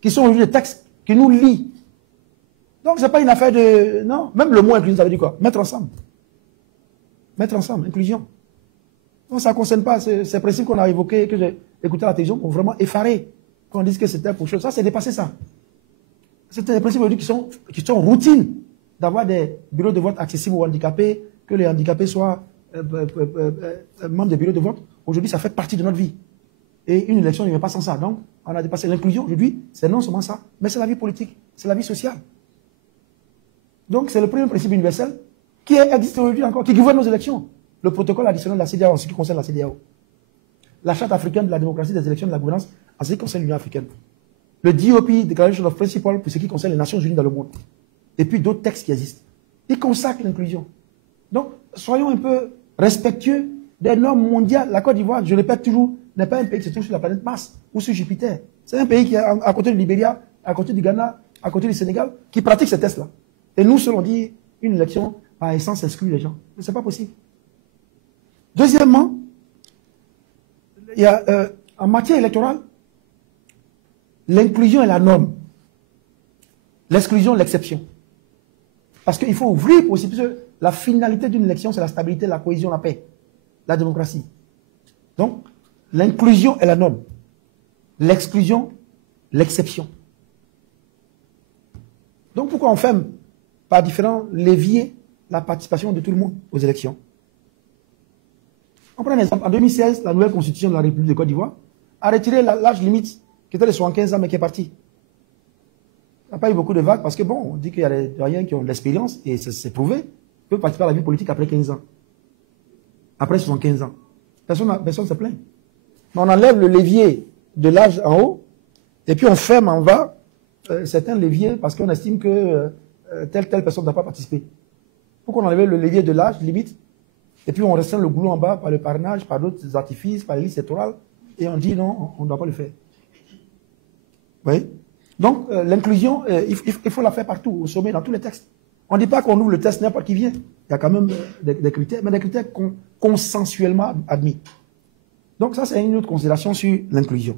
qui sont aujourd'hui des textes qui nous lient. Donc ce n'est pas une affaire de... Non, même le mot inclusion, ça veut dire quoi? Mettre ensemble. Mettre ensemble, inclusion. Donc ça ne concerne pas ces principes qu'on a évoqués, que j'ai écoutés à la télévision, pour vraiment effarer. Quand on dit que c'était pour chose, ça c'est dépassé ça. C'est des principes aujourd'hui qui sont routines, d'avoir des bureaux de vote accessibles aux handicapés, que les handicapés soient membres des bureaux de vote. Aujourd'hui, ça fait partie de notre vie. Et une élection ne vient pas sans ça. Donc, on a dépassé l'inclusion. Aujourd'hui, c'est non seulement ça, mais c'est la vie politique, c'est la vie sociale. Donc, c'est le premier principe universel qui existe aujourd'hui encore, qui gouverne nos élections. Le protocole additionnel de la CEDEAO en ce qui concerne la CEDEAO. La Charte africaine de la démocratie, des élections et de la gouvernance en ce qui concerne l'Union africaine. Le DOP, Declaration of Principles, pour ce qui concerne les Nations Unies dans le monde. Et puis d'autres textes qui existent. Ils consacrent l'inclusion. Donc, soyons un peu respectueux des normes mondiales. La Côte d'Ivoire, je répète toujours, n'est pas un pays qui se trouve sur la planète Mars ou sur Jupiter. C'est un pays qui est à côté du Libéria, à côté du Ghana, à côté du Sénégal, qui pratique ces tests-là. Et nous, selon dit, une élection, par essence, exclut les gens. Mais ce n'est pas possible. Deuxièmement, il y a, en matière électorale, l'inclusion est la norme. L'exclusion, l'exception. Parce qu'il faut ouvrir possible. La finalité d'une élection, c'est la stabilité, la cohésion, la paix, la démocratie. Donc, l'inclusion est la norme. L'exclusion, l'exception. Donc, pourquoi on ferme par différents leviers la participation de tout le monde aux élections? On prend un exemple. En 2016, la nouvelle constitution de la République de Côte d'Ivoire a retiré l'âge limite qui était de 75 ans mais qui est parti. Il n'y a pas eu beaucoup de vagues parce que, bon, on dit qu'il y a des doyens qui ont de l'expérience et c'est prouvé, ils peuvent participer à la vie politique après 15 ans. Après 75 ans. Personne ne se plaint. Mais on enlève le levier de l'âge en haut et puis on ferme en bas certains leviers parce qu'on estime que telle personne ne doit pas participer. Pourquoi on enlève le levier de l'âge limite et puis on restreint le boulot en bas par le parrainage, par d'autres artifices, par les listes électorales et on dit non, on ne doit pas le faire. Vous voyez? Donc, l'inclusion, il faut la faire partout, au sommet, dans tous les textes. On ne dit pas qu'on ouvre le test n'importe qui vient. Il y a quand même des critères, mais des critères consensuellement admis. Donc, ça, c'est une autre considération sur l'inclusion.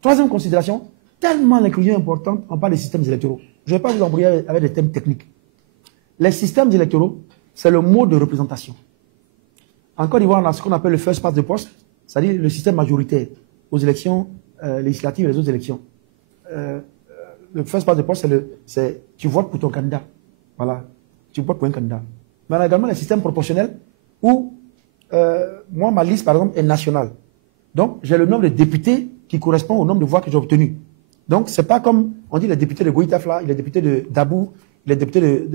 Troisième considération, tellement l'inclusion est importante, on parle des systèmes électoraux. Je ne vais pas vous embrouiller avec des thèmes techniques. Les systèmes électoraux, c'est le mode de représentation. En Côte d'Ivoire, on a ce qu'on appelle le first past the post, c'est-à-dire le système majoritaire aux élections législatives et les autres élections. Le first past the post, c'est tu votes pour ton candidat. Voilà. Tu votes pour un candidat. Mais on a également les systèmes proportionnels où, moi, ma liste, par exemple, est nationale. Donc, j'ai le nombre de députés qui correspond au nombre de voix que j'ai obtenues. Donc, c'est pas comme, on dit, les députés de Goïtafla, il est député de Dabou, il est député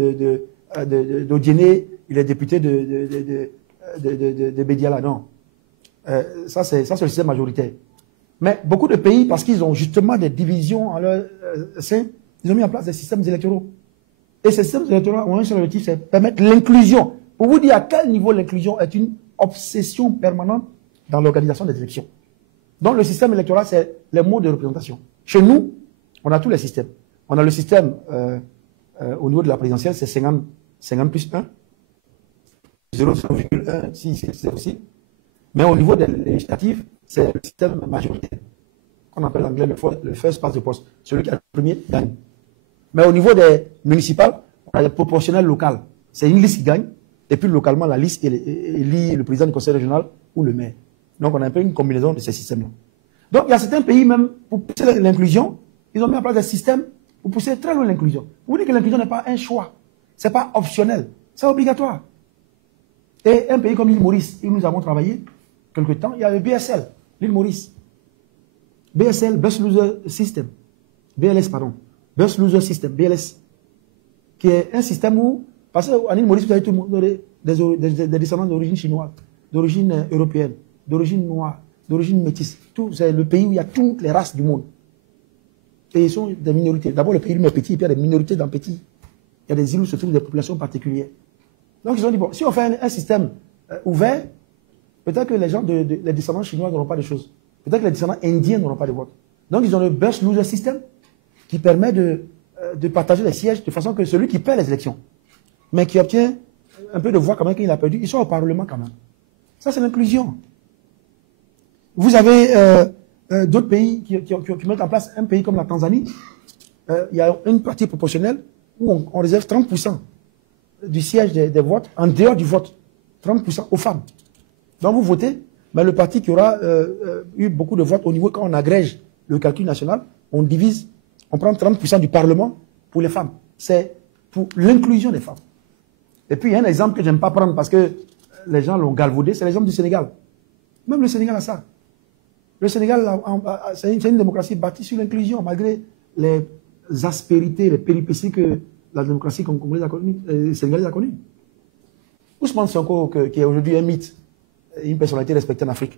d'Odiéné, il est député de Bédiala. Non. Ça, c'est le système majoritaire. Mais beaucoup de pays, parce qu'ils ont justement des divisions en leur sein, ils ont mis en place des systèmes électoraux. Et ces systèmes électoraux ont un seul objectif, c'est permettre l'inclusion. Pour vous dire à quel niveau l'inclusion est une obsession permanente dans l'organisation des élections. Donc le système électoral, c'est les modes de représentation. Chez nous, on a tous les systèmes. On a le système au niveau de la présidentielle, c'est 50 plus 1, 0,1, si c'est possible. Mais au niveau des législatives, c'est le système majoritaire, qu'on appelle en anglais le first past the post. Celui qui a le premier gagne. Mais au niveau des municipales, on a les proportionnels locales. C'est une liste qui gagne, et puis localement, la liste élit le président du conseil régional ou le maire. Donc on a un peu une combinaison de ces systèmes-là. Donc il y a certains pays même, pour pousser l'inclusion, ils ont mis en place des systèmes pour pousser très loin l'inclusion. Vous dites que l'inclusion n'est pas un choix, ce n'est pas optionnel, c'est obligatoire. Et un pays comme l'île Maurice, où nous avons travaillé quelque temps, il y avait BSL, l'île Maurice. BSL, Bus Loser System. BLS, pardon. Bus Loser System, BLS. Qui est un système où, parce qu'en île Maurice, vous avez tout le monde des descendants d'origine chinoise, d'origine européenne, d'origine noire, d'origine métisse. C'est le pays où il y a toutes les races du monde. Et ils sont des minorités. D'abord, le pays est petit, et puis il y a des minorités dans petit. Il y a des îles où se trouvent des populations particulières. Donc, ils ont dit, bon, si on fait un système ouvert, peut-être que les gens, les descendants chinois n'auront pas de choses. Peut-être que les descendants indiens n'auront pas de vote. Donc, ils ont le Bus Loser System qui permet de partager les sièges de façon que celui qui perd les élections, mais qui obtient un peu de voix quand même qu'il a perdu, il soit au Parlement quand même. Ça, c'est l'inclusion. Vous avez d'autres pays qui mettent en place, un pays comme la Tanzanie, il y a une partie proportionnelle où on réserve 30% du siège des votes en dehors du vote, 30% aux femmes. Donc vous votez, mais le parti qui aura eu beaucoup de votes au niveau, quand on agrège le calcul national, on divise, on prend 30% du Parlement pour les femmes. C'est pour l'inclusion des femmes. Et puis il y a un exemple que je n'aime pas prendre parce que les gens l'ont galvaudé, c'est l'exemple du Sénégal. Même le Sénégal a ça. Le Sénégal, c'est une démocratie bâtie sur l'inclusion, malgré les aspérités, les péripéties que la démocratie congolaise a connue, sénégalaise a connues. Ousmane Sonko, qui est aujourd'hui un mythe, une personnalité respectée en Afrique.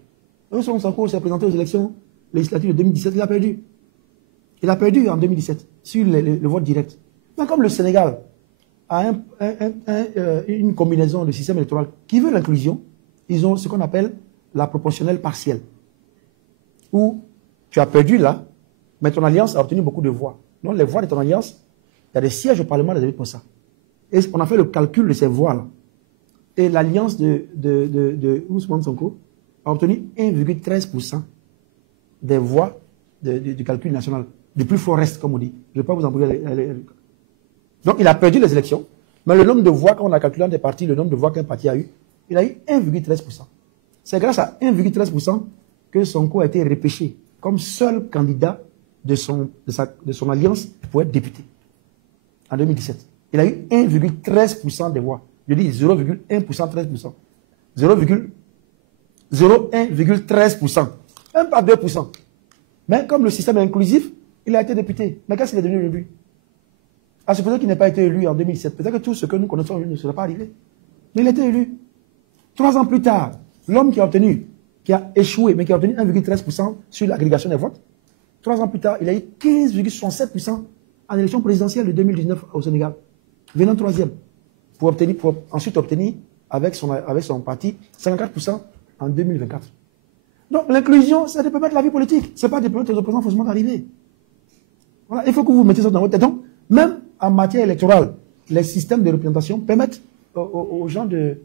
Ousmane Sonko s'est présenté aux élections législatives de 2017, il a perdu. Il a perdu en 2017 sur le vote direct. Mais comme le Sénégal a une combinaison de système électoral qui veut l'inclusion, ils ont ce qu'on appelle la proportionnelle partielle. Où tu as perdu là, mais ton alliance a obtenu beaucoup de voix. Donc les voix de ton alliance, il y a des sièges au Parlement réservés pour ça. Et on a fait le calcul de ces voix-là. Et l'alliance de Ousmane Sonko a obtenu 1,13% des voix du calcul national. Du plus fort reste, comme on dit. Je ne vais pas vous embrouiller. Donc il a perdu les élections, mais le nombre de voix, quand on a calculé des partis, le nombre de voix qu'un parti a eu, il a eu 1,13%. C'est grâce à 1,13% que Sonko a été repêché comme seul candidat de son alliance pour être député en 2017. Il a eu 1,13% des voix. Je dis 0,1%, 13%. 0,13%. Même pas 2%. Mais comme le système est inclusif, il a été député. Mais qu'est-ce qu'il est devenu aujourd'hui? Ah, c'est peut-être qu'il n'a pas été élu en 2017. Peut-être que tout ce que nous connaissons aujourd'hui ne serait pas arrivé. Mais il a été élu. 3 ans plus tard, l'homme qui a échoué, mais qui a obtenu 1,13% sur l'agrégation des votes, 3 ans plus tard, il a eu 15,67% en élection présidentielle de 2019 au Sénégal, venant 3e, pour ensuite obtenir avec son parti 54% en 2024. Donc l'inclusion, c'est de permettre la vie politique, ce n'est pas de permettre aux opposants forcément d'arriver. Voilà, il faut que vous mettiez ça dans votre tête. Donc, même en matière électorale, les systèmes de représentation permettent aux gens de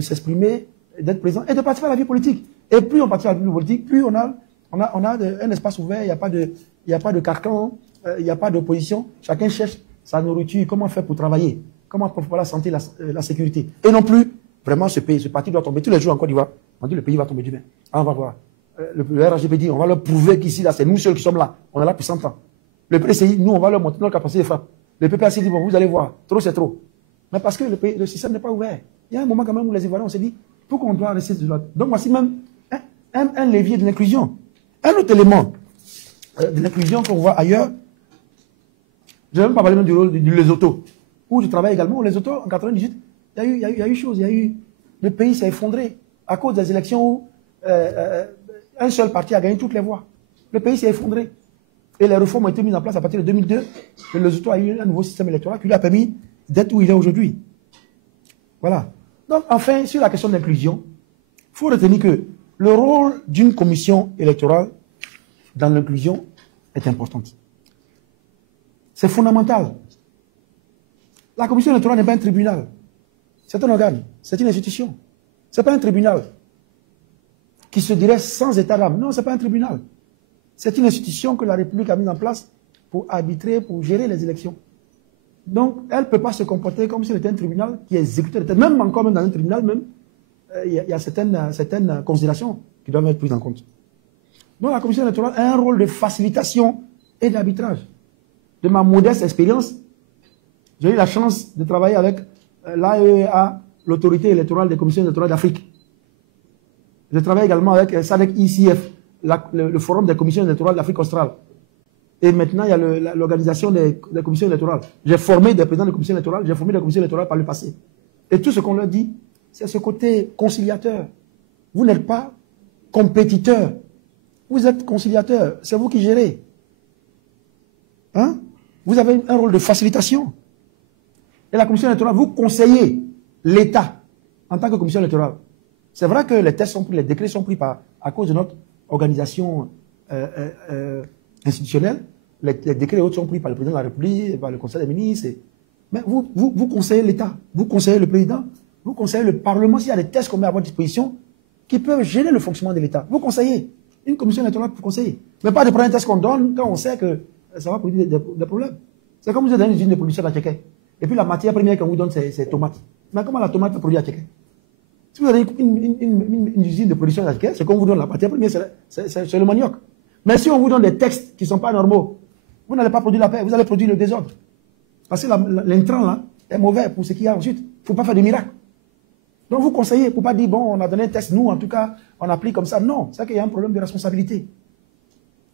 s'exprimer, d'être présents et de participer à la vie politique. Et plus on participe à la vie politique, plus on a un espace ouvert, il n'y a pas de carcan, il n'y a pas d'opposition. Chacun cherche sa nourriture, comment faire pour travailler, comment pour la santé, la sécurité. Et non plus, vraiment, ce parti doit tomber tous les jours en Côte d'Ivoire. On dit le pays va tomber demain. Ah, on va voir. Le RHDP dit, on va leur prouver qu'ici, là, c'est nous seuls qui sommes là. On est là depuis 100 ans. Le PCI, nous, on va leur montrer notre capacité de frappe. Le PPAC dit, bon, vous allez voir, trop c'est trop. Mais parce que le système n'est pas ouvert. Il y a un moment quand même où les Ivoiriens, on s'est dit, pourquoi on doit rester de là. Donc voici même un levier de l'inclusion. Un autre élément de l'inclusion qu'on voit ailleurs, je ne vais même pas parler même du rôle du Lesotho, où je travaille également. Lesotho, en 98, il y a eu chose, le pays s'est effondré à cause des élections où un seul parti a gagné toutes les voix. Le pays s'est effondré. Et les réformes ont été mises en place à partir de 2002. Le Lesotho a eu un nouveau système électoral qui lui a permis d'être où il est aujourd'hui. Voilà. Donc, enfin, sur la question de l'inclusion, faut retenir que le rôle d'une commission électorale dans l'inclusion est important. C'est fondamental. La commission électorale n'est pas un tribunal. C'est un organe, c'est une institution. Ce n'est pas un tribunal qui se dirait sans état d'âme. Non, ce n'est pas un tribunal. C'est une institution que la République a mise en place pour arbitrer, pour gérer les élections. Donc, elle ne peut pas se comporter comme si c'était un tribunal qui exécutait. Même encore même dans un tribunal, même, il y a certaines considérations qui doivent être prises en compte. Donc, la commission électorale a un rôle de facilitation et d'arbitrage. De ma modeste expérience, j'ai eu la chance de travailler avec l'AEA, l'autorité électorale des commissions électorales d'Afrique. Je travaille également avec SADC ICF, le forum des commissions électorales d'Afrique australe. Et maintenant, il y a l'organisation des commissions électorales. J'ai formé des présidents de commissions électorales, j'ai formé des commissions électorales par le passé. Et tout ce qu'on leur dit, c'est ce côté conciliateur. Vous n'êtes pas compétiteur. Vous êtes conciliateur. C'est vous qui gérez. Hein? Vous avez un rôle de facilitation. Et la commission électorale, vous conseillez l'État en tant que commission électorale. C'est vrai que les tests sont pris, les décrets sont pris à cause de notre organisation institutionnelle. Les décrets et autres sont pris par le président de la République, par le Conseil des ministres. Mais vous conseillez l'État, vous conseillez le président, vous conseillez le Parlement s'il y a des tests qu'on met à votre disposition qui peuvent gêner le fonctionnement de l'État. Vous conseillez. Une commission électorale pour conseiller. Mais pas de prendre un test qu'on donne quand on sait que ça va produire des problèmes. C'est comme vous êtes dans une usine de production à Tchéké. Et puis la matière première qu'on vous donne, c'est tomates. Mais comment la tomate peut produire à Tchéké? Si vous avez une usine de production à Tchéké, c'est qu'on vous donne la matière première, c'est le manioc. Mais si on vous donne des textes qui ne sont pas normaux, vous n'allez pas produire la paix, vous allez produire le désordre. Parce que l'intrant là est mauvais pour ce qu'il y a ensuite. Il ne faut pas faire de miracle. Donc vous conseillez, pour ne pas dire, bon, on a donné un test, nous en tout cas, on applique comme ça. Non, c'est qu'il y a un problème de responsabilité.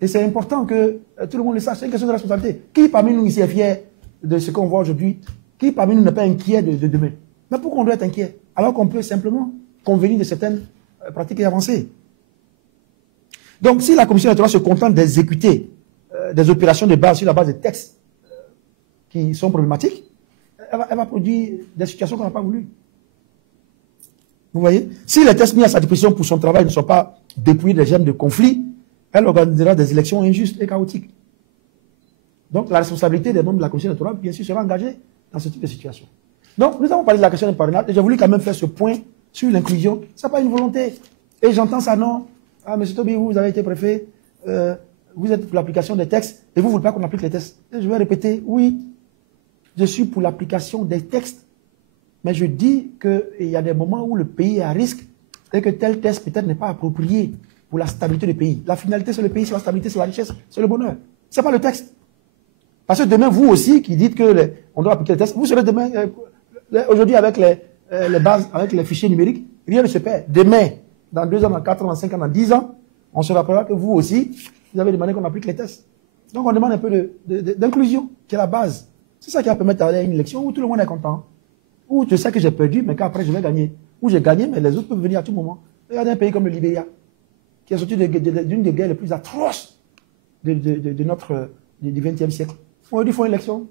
Et c'est important que tout le monde le sache, c'est une question de responsabilité. Qui parmi nous ici est fier de ce qu'on voit aujourd'hui? Qui parmi nous n'est pas inquiet de demain? Mais pourquoi on doit être inquiet? Alors qu'on peut simplement convenir de certaines pratiques et avancées. Donc si la commission électorale se contente d'exécuter des opérations de base sur la base des textes qui sont problématiques, elle va produire des situations qu'on n'a pas voulu. Vous voyez? Si les tests mis à sa disposition pour son travail ne sont pas dépouillés des germes de conflit, elle organisera des élections injustes et chaotiques. Donc la responsabilité des membres de la commission électorale, bien sûr, sera engagée dans ce type de situation. Donc nous avons parlé de la question du parrainage et j'ai voulu quand même faire ce point sur l'inclusion. Ce n'est pas une volonté. Et j'entends ça, non. Ah, M. Tobi, vous avez été préfet, vous êtes pour l'application des textes et vous ne voulez pas qu'on applique les textes. Et je vais répéter, oui, je suis pour l'application des textes. Mais je dis qu'il y a des moments où le pays est à risque et que tel test peut-être n'est pas approprié pour la stabilité du pays. La finalité, c'est le pays, c'est la stabilité, c'est la richesse, c'est le bonheur. Ce n'est pas le texte. Parce que demain, vous aussi qui dites qu'on doit appliquer les tests, vous serez demain, aujourd'hui avec les bases, avec les fichiers numériques, rien ne se perd. Demain, dans 2 ans, dans 4 ans, dans 5 ans, dans 10 ans, on se rappellera que vous aussi, vous avez demandé qu'on applique les tests. Donc on demande un peu d'inclusion, qui est la base. C'est ça qui va permettre d'aller à une élection où tout le monde est content. Où je sais que j'ai perdu, mais qu'après je vais gagner. Où j'ai gagné, mais les autres peuvent venir à tout moment. Regardez un pays comme le Libéria, qui est sorti d'une des guerres les plus atroces du XXe siècle. Aujourd'hui, ils font une élection.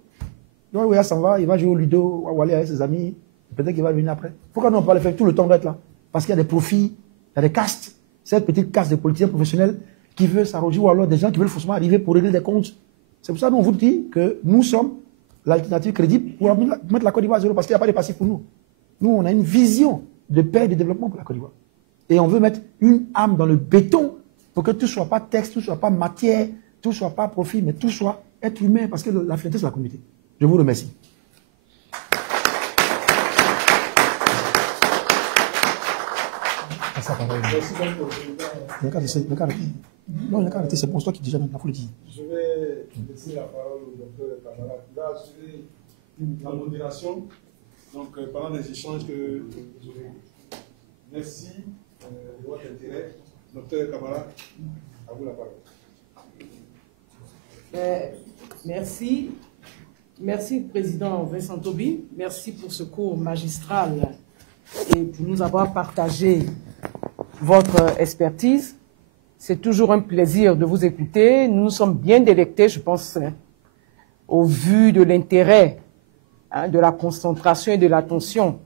Donc, il s'en va, il va jouer au Ludo, ou aller avec ses amis. Peut-être qu'il va venir après. Pourquoi nous on ne peut pas le faire tout le temps d'être là? Parce qu'il y a des profits, il y a des castes. Cette petite caste de politiciens professionnels qui veulent s'arroger, ou alors des gens qui veulent forcément arriver pour régler des comptes. C'est pour ça qu'on vous dit que nous sommes l'alternative crédible pour mettre la Côte d'Ivoire à zéro, parce qu'il n'y a pas de passif pour nous. Nous, on a une vision de paix et de développement pour la Côte d'Ivoire. Et on veut mettre une âme dans le béton pour que tout ne soit pas texte, tout ne soit pas matière, tout ne soit pas profit, mais tout soit être humain, parce que la finalité, c'est la communauté. Je vous remercie. Non, il n'y a qu'à arrêter, c'est pour toi qui dis jamais, il faut le dire. Je vais laisser la parole au docteur Camara qui va assurer la modération pendant les échanges que vous aurez. Merci de votre intérêt. Docteur Camara, à vous la parole. Merci. Merci, Président Vincent Tobi. Merci pour ce cours magistral et pour nous avoir partagé votre expertise. C'est toujours un plaisir de vous écouter. Nous sommes bien délectés, je pense, au vu de l'intérêt, de la concentration et de l'attention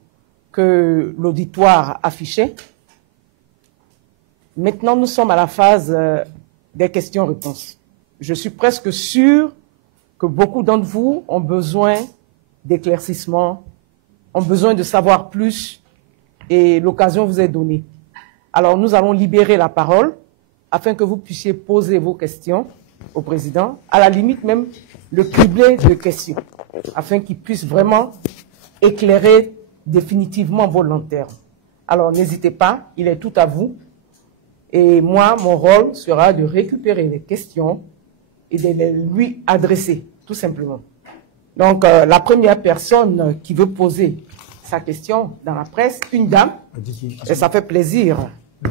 que l'auditoire affichait. Maintenant, nous sommes à la phase des questions-réponses. Je suis presque sûr que beaucoup d'entre vous ont besoin d'éclaircissements, ont besoin de savoir plus, et l'occasion vous est donnée. Alors, nous allons libérer la parole afin que vous puissiez poser vos questions au président, à la limite même le cribler de questions, afin qu'il puisse vraiment éclairer définitivement vos lanternes. Alors, n'hésitez pas, il est tout à vous. Et moi, mon rôle sera de récupérer les questions et de les lui adresser, tout simplement. Donc, la première personne qui veut poser sa question dans la presse, une dame, et ça fait plaisir de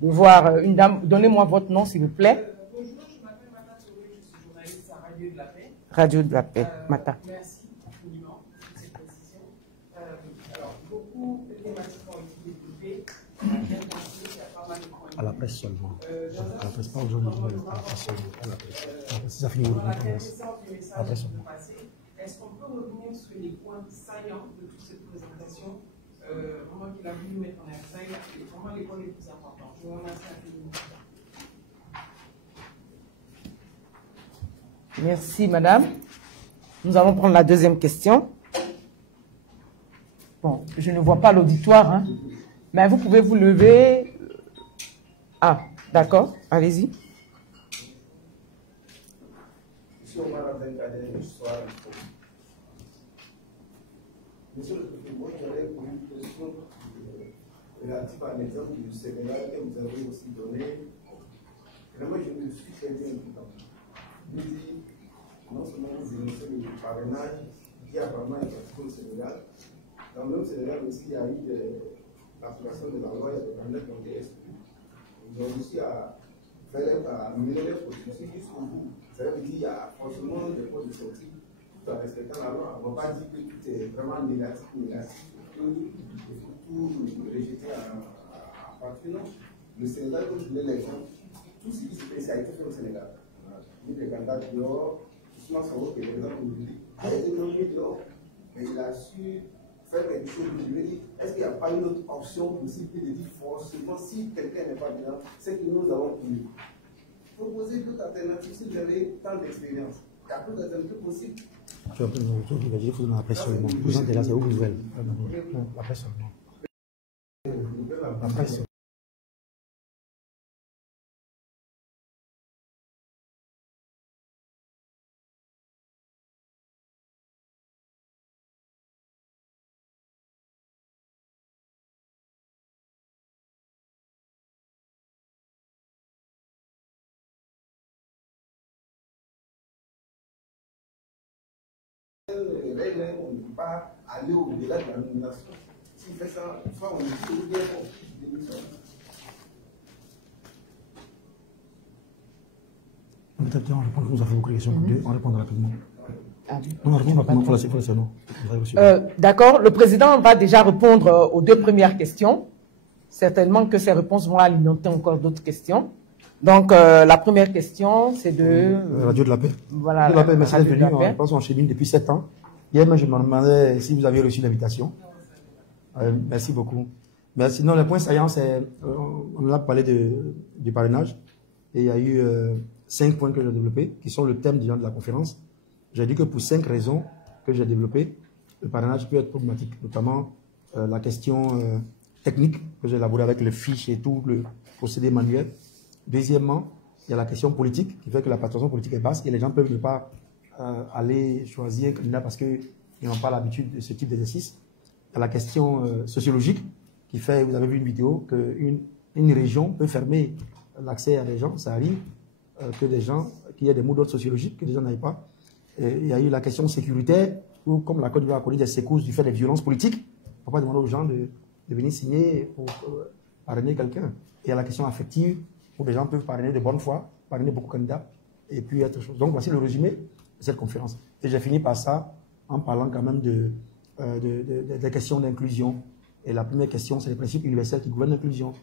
voir une dame. Donnez-moi votre nom, s'il vous plaît. Bonjour, je m'appelle Mata Touré, je suis journaliste à Radio de la Paix. Radio de la Paix, Mata. Merci infiniment pour ces précisions. Alors, beaucoup de thématiques ont été développées. Il y a pas mal de points. À la presse seulement. À la presse, pas aujourd'hui, à la presse seulement. À la presse. Si ça finit aujourd'hui, on commence. À la presse seulement. Est-ce qu'on peut revenir sur les points saillants de toute cette présentation, vraiment qu'il a voulu mettre en accent, et vraiment les points les plus importants? Je vous remercie infiniment. Merci, madame. Nous allons prendre la deuxième question. Bon, je ne vois pas l'auditoire, hein, mais vous pouvez vous lever. Ah, d'accord, allez-y. Monsieur le Président, moi j'aurais une question relative à l'exemple du Sénégal que vous avez aussi donné. Vraiment, je me suis très bien impliqué. Je dis, non seulement vous dénoncez le parrainage qui apparemment est pratiqué au Sénégal, dans le même Sénégal aussi, il y a eu l'application de la loi et des candidats qui ont été exclus. Ils ont réussi à mener les processus jusqu'au bout. Ça veut dire qu'il y a forcément des points de sortie. En respectant la loi, on ne va pas dire que tout est vraiment négatif, qu'il faut tout rejeter à partir. Non. Le Sénégal, comme je voulais l'exemple, tout ce qui se fait, ça a été fait au Sénégal. Il y a des candidats dehors, justement, ça vaut que l'exemple aujourd'hui. Il a été nommé dehors, mais il a su faire quelque chose. Je veux dire, est-ce qu'il n'y a pas une autre option possible que de dire forcément, si quelqu'un n'est pas dedans, c'est que nous avons voulu proposer d'autres alternatives si vous avez tant d'expérience. Il y a plus d'alternatives possibles. Tu vas prendre le tour, il faut donner la presse seulement. Vous êtes là, c'est où vous nouvelles? La presse seulement. La presse seulement. On ne peut pas aller au-delà de la nomination. S'il fait ça, soit on est bien démission. On répond, vous avez beaucoup de questions. On répond rapidement. On répond rapidement pour la non. D'accord, le président va déjà répondre aux deux premières questions. Certainement que ces réponses vont alimenter encore d'autres questions. Donc, la première question, c'est de... Radio de la Paix. Voilà. Radio de la Paix, merci d'être venu. Je pense qu'on chemine depuis 7 ans. Hier, je me demandais si vous aviez reçu l'invitation. Merci beaucoup. Merci. Non, le point saillant, c'est... on a parlé du parrainage. Et il y a eu 5 points que j'ai développés, qui sont le thème de la conférence. J'ai dit que pour 5 raisons que j'ai développées, le parrainage peut être problématique. Notamment la question technique que j'ai élaborée avec les fiches et tout le procédé manuel. Deuxièmement, il y a la question politique qui fait que la participation politique est basse et les gens peuvent ne pas aller choisir un candidat parce qu'ils n'ont pas l'habitude de ce type d'exercice. Il y a la question sociologique qui fait, vous avez vu une vidéo, qu'une région peut fermer l'accès à des gens. Ça arrive que des gens, qu'il y ait des mots d'ordre sociologiques, que des gens n'aillent pas. Et il y a eu la question sécuritaire où, comme la Côte d'Ivoire a connu des secousses du fait des violences politiques, on ne peut pas demander aux gens de venir signer pour parrainer quelqu'un. Et il y a la question affective où des gens peuvent parrainer de bonne foi, parrainer beaucoup de candidats, et puis autre chose. Donc voici le résumé de cette conférence. Et j'ai fini par ça en parlant quand même des questions d'inclusion. Et la première question, c'est les principes universels qui gouvernent l'inclusion.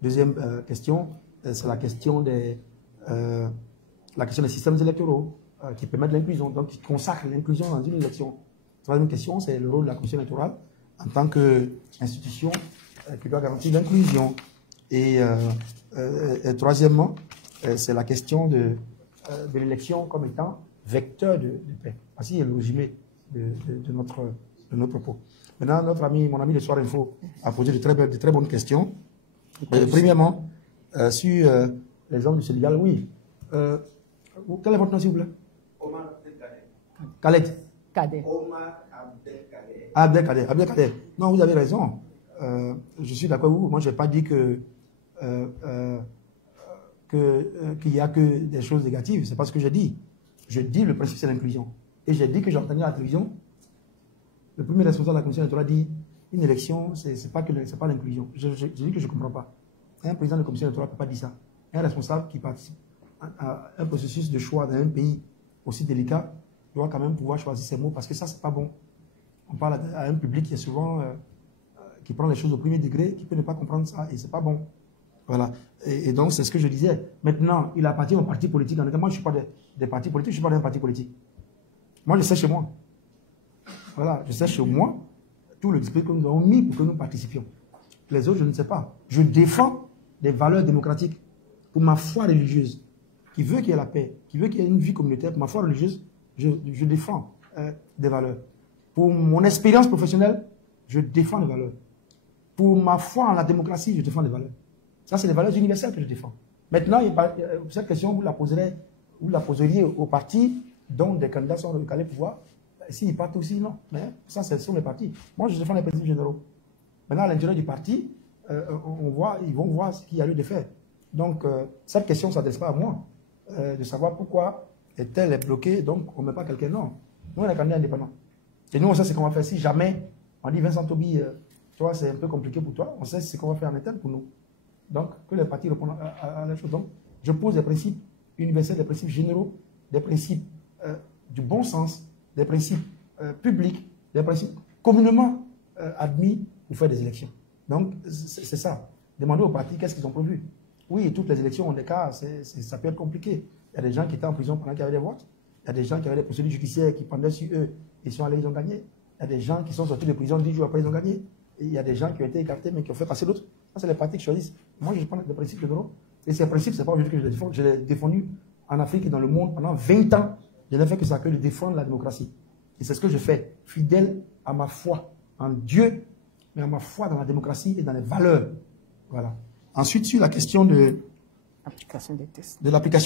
Deuxième question, c'est la question des systèmes électoraux qui permettent l'inclusion, donc qui consacrent l'inclusion dans une élection. Troisième question, c'est le rôle de la commission électorale en tant qu'institution qui doit garantir l'inclusion. Et troisièmement, c'est la question de l'élection comme étant vecteur de paix. Voici le résumé de nos propos. Maintenant, mon ami de Soir Info a posé de très bonnes questions. Premièrement, sur les hommes du Sénégal, oui. Quel est votre nom, s'il vous plaît? Omar Abdelkader. Khaled. Kader. Omar Abdelkader. Abdelkader. Abdelkader. Non, vous avez raison. Je suis d'accord avec vous. Moi, je n'ai pas dit qu'il n'y a que des choses négatives. Ce n'est pas ce que j'ai dit. Je dis le principe, c'est l'inclusion. Et j'ai dit que j'ai entendu à la télévision, le premier responsable de la commission électorale dit une élection, ce n'est pas l'inclusion. Je dis que je ne comprends pas. Un président de la commission électorale ne peut pas dire ça. Un responsable qui participe à un processus de choix dans un pays aussi délicat doit quand même pouvoir choisir ses mots parce que ça, c'est pas bon. On parle à un public qui est souvent qui prend les choses au premier degré, qui peut ne pas comprendre ça et c'est pas bon. Voilà. Et donc, c'est ce que je disais. Maintenant, il appartient aux partis politiques. Moi, je ne suis pas des partis politiques, je ne suis pas d'un parti politique. Moi, je sais chez moi. Voilà, je sais chez moi tout le dispositif que nous avons mis pour que nous participions. Les autres, je ne sais pas. Je défends des valeurs démocratiques pour ma foi religieuse, qui veut qu'il y ait la paix, qui veut qu'il y ait une vie communautaire. Pour ma foi religieuse, je défends des valeurs. Pour mon expérience professionnelle, je défends des valeurs. Pour ma foi en la démocratie, je défends des valeurs. Ça, c'est les valeurs universelles que je défends. Maintenant, cette question, vous la poseriez aux partis dont des candidats sont recalés pour voir s'ils partent aussi, non. Mais ça, ce sont les partis. Moi, je défends les principes généraux. Maintenant, à l'intérieur du parti, ils vont voir ce qu'il y a lieu de faire. Donc, cette question ne s'adresse pas à moi, de savoir pourquoi est-elle est bloquée, donc on ne met pas quelqu'un. Non. Nous, on est candidat indépendant. Et nous, on sait ce qu'on va faire. Si jamais on dit Vincent Tobi, tu vois, c'est un peu compliqué pour toi, on sait ce qu'on va faire en interne pour nous. Donc, que les partis répondent à la chose. Donc, je pose des principes universels, des principes généraux, des principes du bon sens, des principes publics, des principes communément admis pour faire des élections. Donc, c'est ça. Demandez aux partis qu'est-ce qu'ils ont prévu. Oui, toutes les élections ont des cas, ça peut être compliqué. Il y a des gens qui étaient en prison pendant qu'il y avait des votes. Il y a des gens qui avaient des procédures judiciaires qui pendaient sur eux. Ils sont allés, ils ont gagné. Il y a des gens qui sont sortis de prison 10 jours après, ils ont gagné. Et il y a des gens qui ont été écartés, mais qui ont fait passer d'autres. Ça, c'est les partis qui choisissent. Moi, je prends des principes généraux. Et ces principes, ce n'est pas aujourd'hui que je les défends. Je les ai défendus en Afrique et dans le monde pendant 20 ans. Je n'ai fait que ça, que de défendre la démocratie. Et c'est ce que je fais, fidèle à ma foi en Dieu, mais à ma foi dans la démocratie et dans les valeurs. Voilà. Ensuite, sur la question de l'application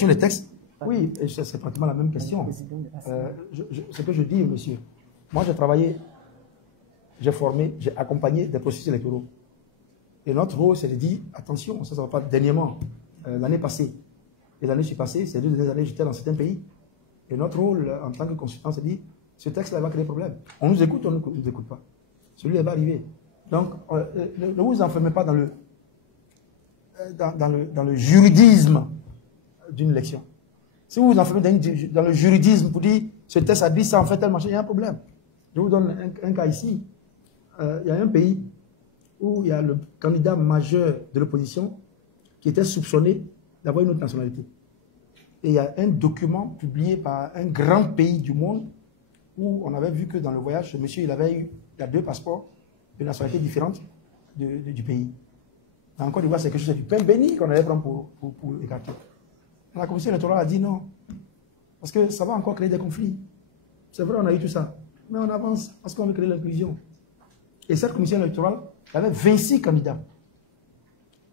des textes. Oui, c'est pratiquement la même question. Ce que je dis, monsieur, moi j'ai travaillé, j'ai formé, j'ai accompagné des processus électoraux. Et notre rôle, c'est de dire, attention, ça ne va pas dernièrement, l'année passée. Et l'année passée, ces 2 dernières années, j'étais dans certains pays. Et notre rôle en tant que consultant, c'est de dire, ce texte-là va créer problème. On nous écoute, on ne nous écoute pas. Celui-là va arriver. Donc, ne vous enfermez pas dans le juridisme d'une élection. Si vous vous enfermez dans le juridisme pour dire ce texte a dit ça, en fait, tel machin, il y a un problème. Je vous donne un cas ici. Il y a un pays où il y a le candidat majeur de l'opposition qui était soupçonné d'avoir une autre nationalité. Et il y a un document publié par un grand pays du monde où on avait vu que dans le voyage, ce monsieur, il a 2 passeports de nationalités différentes du pays. En Côte d'Ivoire, c'est quelque chose du pain béni qu'on allait prendre pour écarter. La commission électorale a dit non, parce que ça va encore créer des conflits. C'est vrai, on a eu tout ça, mais on avance parce qu'on veut créer l'inclusion. Et cette commission électorale, elle avait 26 candidats.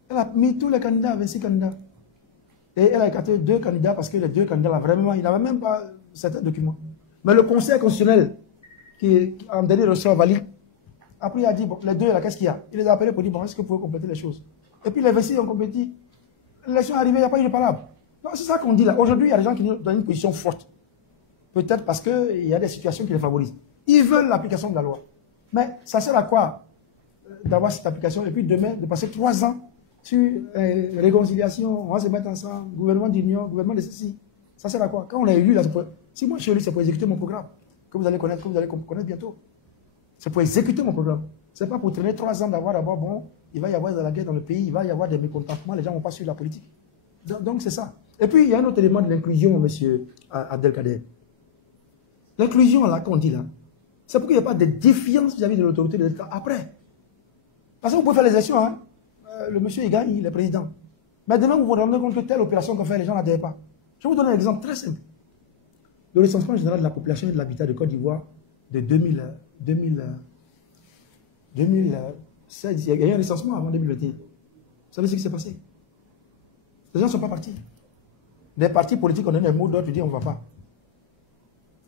Elle a mis tous les candidats, 26 candidats. Et elle a écarté 2 candidats parce que les 2 candidats, là, vraiment, ils n'avaient même pas certains documents. Mais le conseil constitutionnel, qui en dernier ressort valide, après il a dit, bon, les 2 là, qu'est-ce qu'il y a? Il les a appelés pour dire, bon, est-ce que vous pouvez compléter les choses? Et puis les 26 ont complété. L'élection est arrivée, il n'y a pas eu de parole. Non, c'est ça qu'on dit là. Aujourd'hui, il y a des gens qui sont dans une position forte. Peut-être parce qu'il y a des situations qui les favorisent. Ils veulent l'application de la loi. Mais ça sert à quoi d'avoir cette application et puis demain, de passer 3 ans sur réconciliation, on va se mettre ensemble, gouvernement d'union, gouvernement de ceci. Ça sert à quoi? Quand on a élu, là, si moi je suis élu, c'est pour exécuter mon programme, que vous allez connaître bientôt. C'est pour exécuter mon programme. Ce n'est pas pour traîner 3 ans d'avoir d'abord, bon, il va y avoir de la guerre dans le pays, il va y avoir des mécontentements, les gens ne vont pas suivre la politique. Donc c'est ça. Et puis il y a un autre élément de l'inclusion, monsieur Abdelkader. L'inclusion, là, qu'on dit là, c'est pour qu'il n'y ait pas de défiance vis-à-vis de l'autorité de l'État après. Parce que vous pouvez faire les élections, hein. le monsieur il gagne, il est président. Mais demain, vous vous rendez compte que telle opération qu'on fait, les gens n'adhèrent pas. Je vais vous donner un exemple très simple. Le recensement général de la population et de l'habitat de Côte d'Ivoire de 2016, il y a eu un recensement avant 2021. Vous savez ce qui s'est passé? Les gens ne sont pas partis. Des partis politiques ont donné un mot d'ordre, tu dis on ne va pas.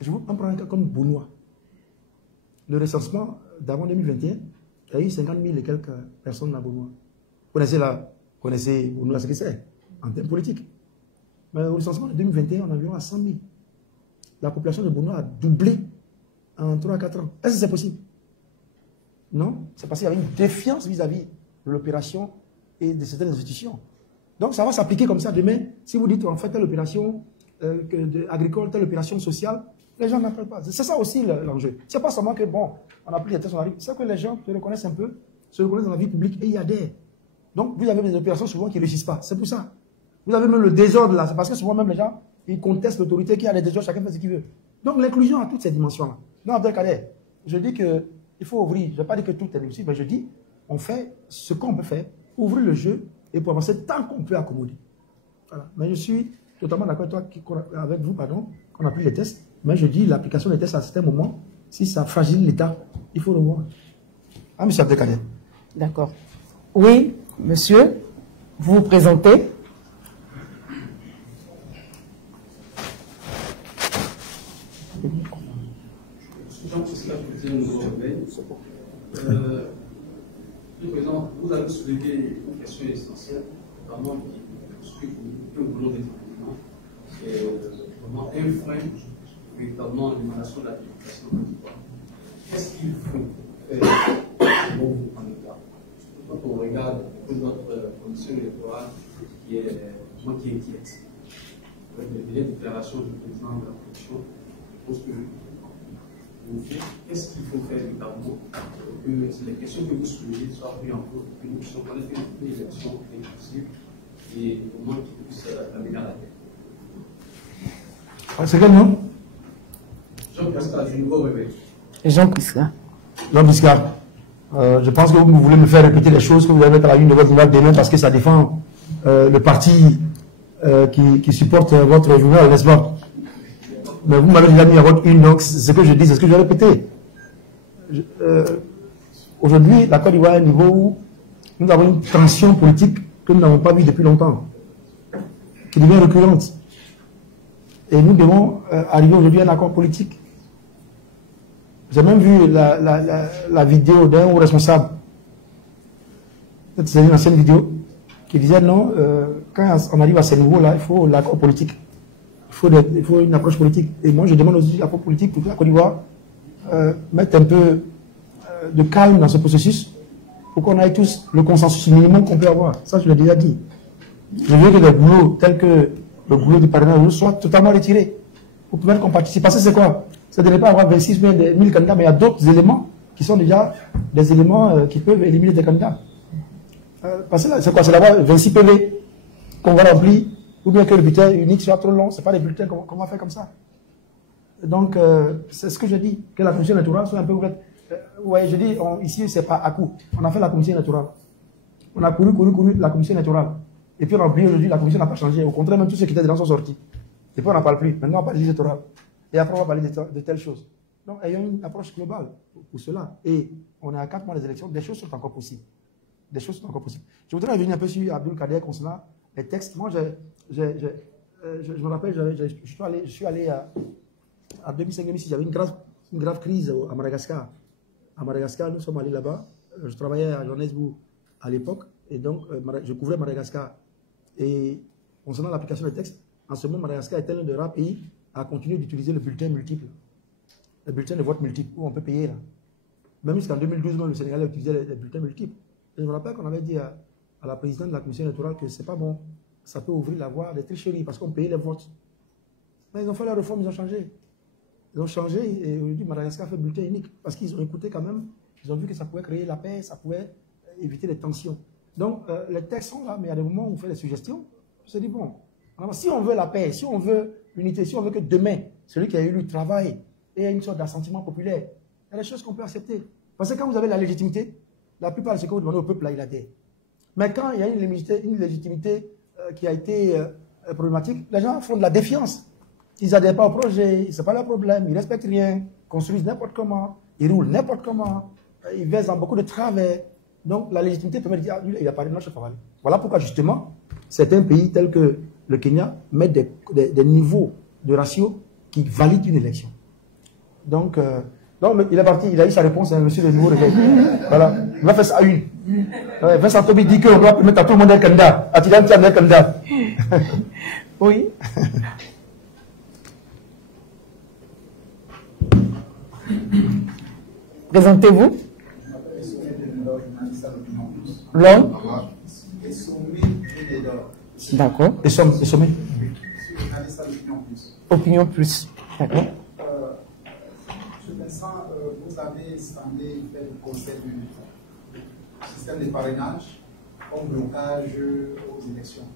Je vous prends un cas comme Bounois. Le recensement d'avant 2021, il y a eu 50 000 et quelques personnes à Bounois. Vous connaissez Bounois, ce que c'est en termes politiques. Mais au recensement de 2021, on a environ à 100 000. La population de Bounois a doublé en 3 à 4 ans. Est-ce que c'est possible? Non. C'est parce qu'il y avait une défiance vis-à-vis de l'opération et de certaines institutions. Donc ça va s'appliquer comme ça demain. Si vous dites on fait telle opération agricole, telle opération sociale, les gens n'apprennent pas. C'est ça aussi l'enjeu. C'est pas seulement que bon, on applique les tests, on arrive. C'est que les gens se reconnaissent un peu, se reconnaissent dans la vie publique et y adhèrent. Donc vous avez des opérations souvent qui ne réussissent pas. C'est pour ça. Vous avez même le désordre là. C'est parce que souvent même les gens, ils contestent l'autorité qui a des désordres, chacun fait ce qu'il veut. Donc l'inclusion a toutes ces dimensions-là. Non, Abdelkader, je dis qu'il faut ouvrir. Je ne vais pas dire que tout est réussi, mais je dis, on fait ce qu'on peut faire, ouvrir le jeu et pour avancer tant qu'on peut accommoder. Voilà. Mais je suis totalement d'accord avec vous, qu'on applique les tests. Mais je dis, l'application des tests à certains moments, si ça fragilise l'État, il faut le voir. Ah, monsieur Abdelkader. D'accord. Oui, monsieur, vous vous présentez. Jean-Christophe Cousin, Nouveau Réveil. Le président, vous avez soulevé une question essentielle, notamment ce que nous voulons déterminer, et vraiment un frein véritablement l'émanation de la démocratie au Côte d'Ivoire. Qu'est-ce qu'il faut faire pour vous en État? Quand on regarde notre condition électorale qui est inquiète, avec les déclarations du président de la Commission, je pense que qu'est-ce qu'il faut faire véritablement pour que les questions que vous soulevez soient prises en compte, que nous puissions connaître une élection inclusive et au moins qu'ils puissent amener à la tête. C'est quel nom? Jean-Pascal du Nouveau Réveil. Jean-Pascal. Jean-Pascal. Je pense que vous voulez me faire répéter les choses que vous allez mettre à la une de votre journal demain parce que ça défend le parti qui supporte votre journal, n'est-ce pas? Mais vous m'avez déjà mis à votre une, donc ce que je dis, c'est ce que je vais répéter. Aujourd'hui, la Côte d'Ivoire est à un niveau où nous avons une tension politique que nous n'avons pas vue depuis longtemps, qui devient récurrente. Et nous devons arriver aujourd'hui à un accord politique. J'ai même vu la vidéo d'un haut responsable, c'est une ancienne vidéo, qui disait non, quand on arrive à ce niveau-là, il faut l'accord politique. Il faut une approche politique. Et moi, je demande aussi l'accord politique pour que la Côte d'Ivoire mette un peu de calme dans ce processus pour qu'on ait tous le consensus minimum qu'on peut avoir. Ça, je l'ai déjà dit. Je veux que des boulots tels que le boulot du parrainage soient totalement retirés pour permettre qu'on participe. Parce que c'est quoi? C'est de ne pas avoir 26 000 candidats, mais il y a d'autres éléments qui sont déjà des éléments qui peuvent éliminer des candidats. Parce que c'est quoi? C'est d'avoir 26 PV qu'on va remplir. Ou bien que le bulletin unique soit trop long, ce n'est pas des bulletins qu'on va faire comme ça. Donc, c'est ce que je dis, que la commission électorale soit un peu ouverte. Ouais, je dis, ici, ce n'est pas à coup. On a fait la commission électorale. On a couru la commission électorale. Et puis on a oublié aujourd'hui, la commission n'a pas changé. Au contraire, même tous ceux qui étaient dedans sont sortis. Et puis on n'en parle plus. Maintenant, on parle électorale. Et après, on va parler de telles choses. Donc, ayons une approche globale pour cela. Et on est à 4 mois des élections, des choses sont encore possibles. Des choses sont encore possibles. Je voudrais revenir un peu sur Abdelkader concernant les textes. Moi, je me rappelle, je suis allé en 2005-2006, j'avais une grave crise à Madagascar. À Madagascar, nous sommes allés là-bas. Je travaillais à Johannesburg à l'époque, et donc je couvrais Madagascar. Et concernant l'application des textes, en ce moment, Madagascar est l'un des rares pays à continuer d'utiliser le bulletin multiple. Le bulletin de vote multiple, où on peut payer là. Même jusqu'en 2012, le Sénégal a utilisé les bulletins multiples. Et je me rappelle qu'on avait dit à la présidente de la commission électorale que c'est pas bon. Ça peut ouvrir la voie des tricheries parce qu'on payait les votes. Mais ils ont fait la réforme, ils ont changé. Ils ont changé et aujourd'hui Madagascar fait bulletin unique parce qu'ils ont écouté quand même. Ils ont vu que ça pouvait créer la paix, ça pouvait éviter les tensions. Donc les textes sont là, mais il y a des moments où on fait des suggestions. Je me dis bon, alors, si on veut la paix, si on veut l'unité, si on veut que demain, celui qui a eu le travail ait une sorte d'assentiment populaire, il y a des choses qu'on peut accepter. Parce que quand vous avez la légitimité, la plupart de ce que vous demandez au peuple là, il adhère. Mais quand il y a une légitimité qui a été problématique, les gens font de la défiance. Ils n'adhèrent pas au projet, ce n'est pas leur problème, ils ne respectent rien, construisent n'importe comment, ils roulent n'importe comment, ils versent dans beaucoup de travers. Donc la légitimité permet de dire, ah, lui, il a parlé de notre faveur. Voilà pourquoi justement, certains pays tels que le Kenya mettent des niveaux de ratio qui valident une élection. Donc, il est parti, il a eu sa réponse, hein, monsieur le nouveau réveil. Voilà, il va faire ça à une. Vincent Tobi dit qu'on doit permettre à tout le monde un candidat. Atidan Tian un candidat. Oui. Présentez-vous. L'homme. D'accord. Et sommet. Opinion plus. D'accord. M. Vincent, vous avez semblé faire le conseil du système de parrainage comme blocage aux élections.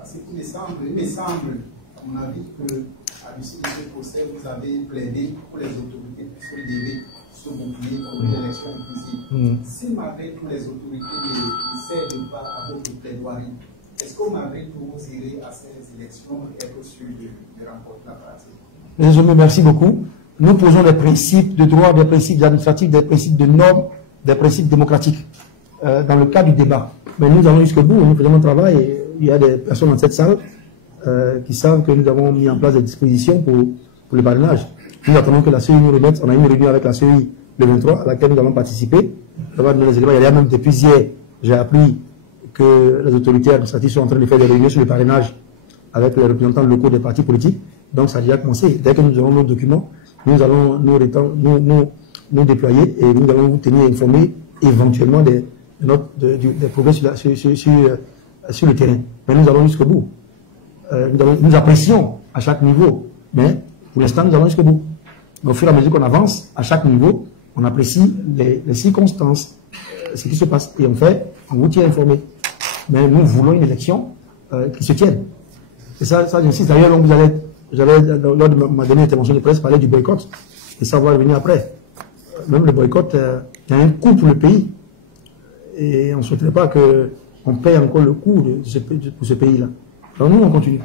À ce qui me semble, à mon avis, qu'à l'issue de ce procès, vous avez plaidé pour les autorités puisque vous devez se boucler pour une élection inclusive. Si malgré tout les autorités ne cèdent pas à votre plaidoirie, est-ce que malgré tout vous irez à ces élections et être sûr de remporter la pratique? Merci beaucoup. Nous posons des principes de droit, des principes administratifs, des principes de normes, des principes démocratiques dans le cadre du débat. Mais nous allons jusqu'au bout, nous faisons notre travail et il y a des personnes dans cette salle qui savent que nous avons mis en place des dispositions pour le parrainage. Nous attendons que la CEI nous remette. On a eu une réunion avec la CEI le 23 à laquelle nous allons participer. Il y a même depuis hier, j'ai appris que les autorités administratives sont en train de faire des réunions sur le parrainage avec les représentants locaux des partis politiques. Donc ça a déjà commencé. Dès que nous aurons nos documents, nous allons nous déployer et nous allons vous tenir informés éventuellement des progrès sur le terrain. Mais nous allons jusqu'au bout. Nous apprécions à chaque niveau, mais pour l'instant nous allons jusqu'au bout. Mais au fur et à mesure qu'on avance, à chaque niveau, on apprécie les circonstances, ce qui se passe. Et on vous tient informé. Mais nous voulons une élection qui se tienne. Et ça j'insiste. D'ailleurs, j'avais, lors de ma dernière intervention de presse, parlé du boycott. Et ça va revenir après. Même le boycott, il y a un coût pour le pays. Et on ne souhaiterait pas qu'on paye encore le coût pour ce pays-là. Donc nous, on continue.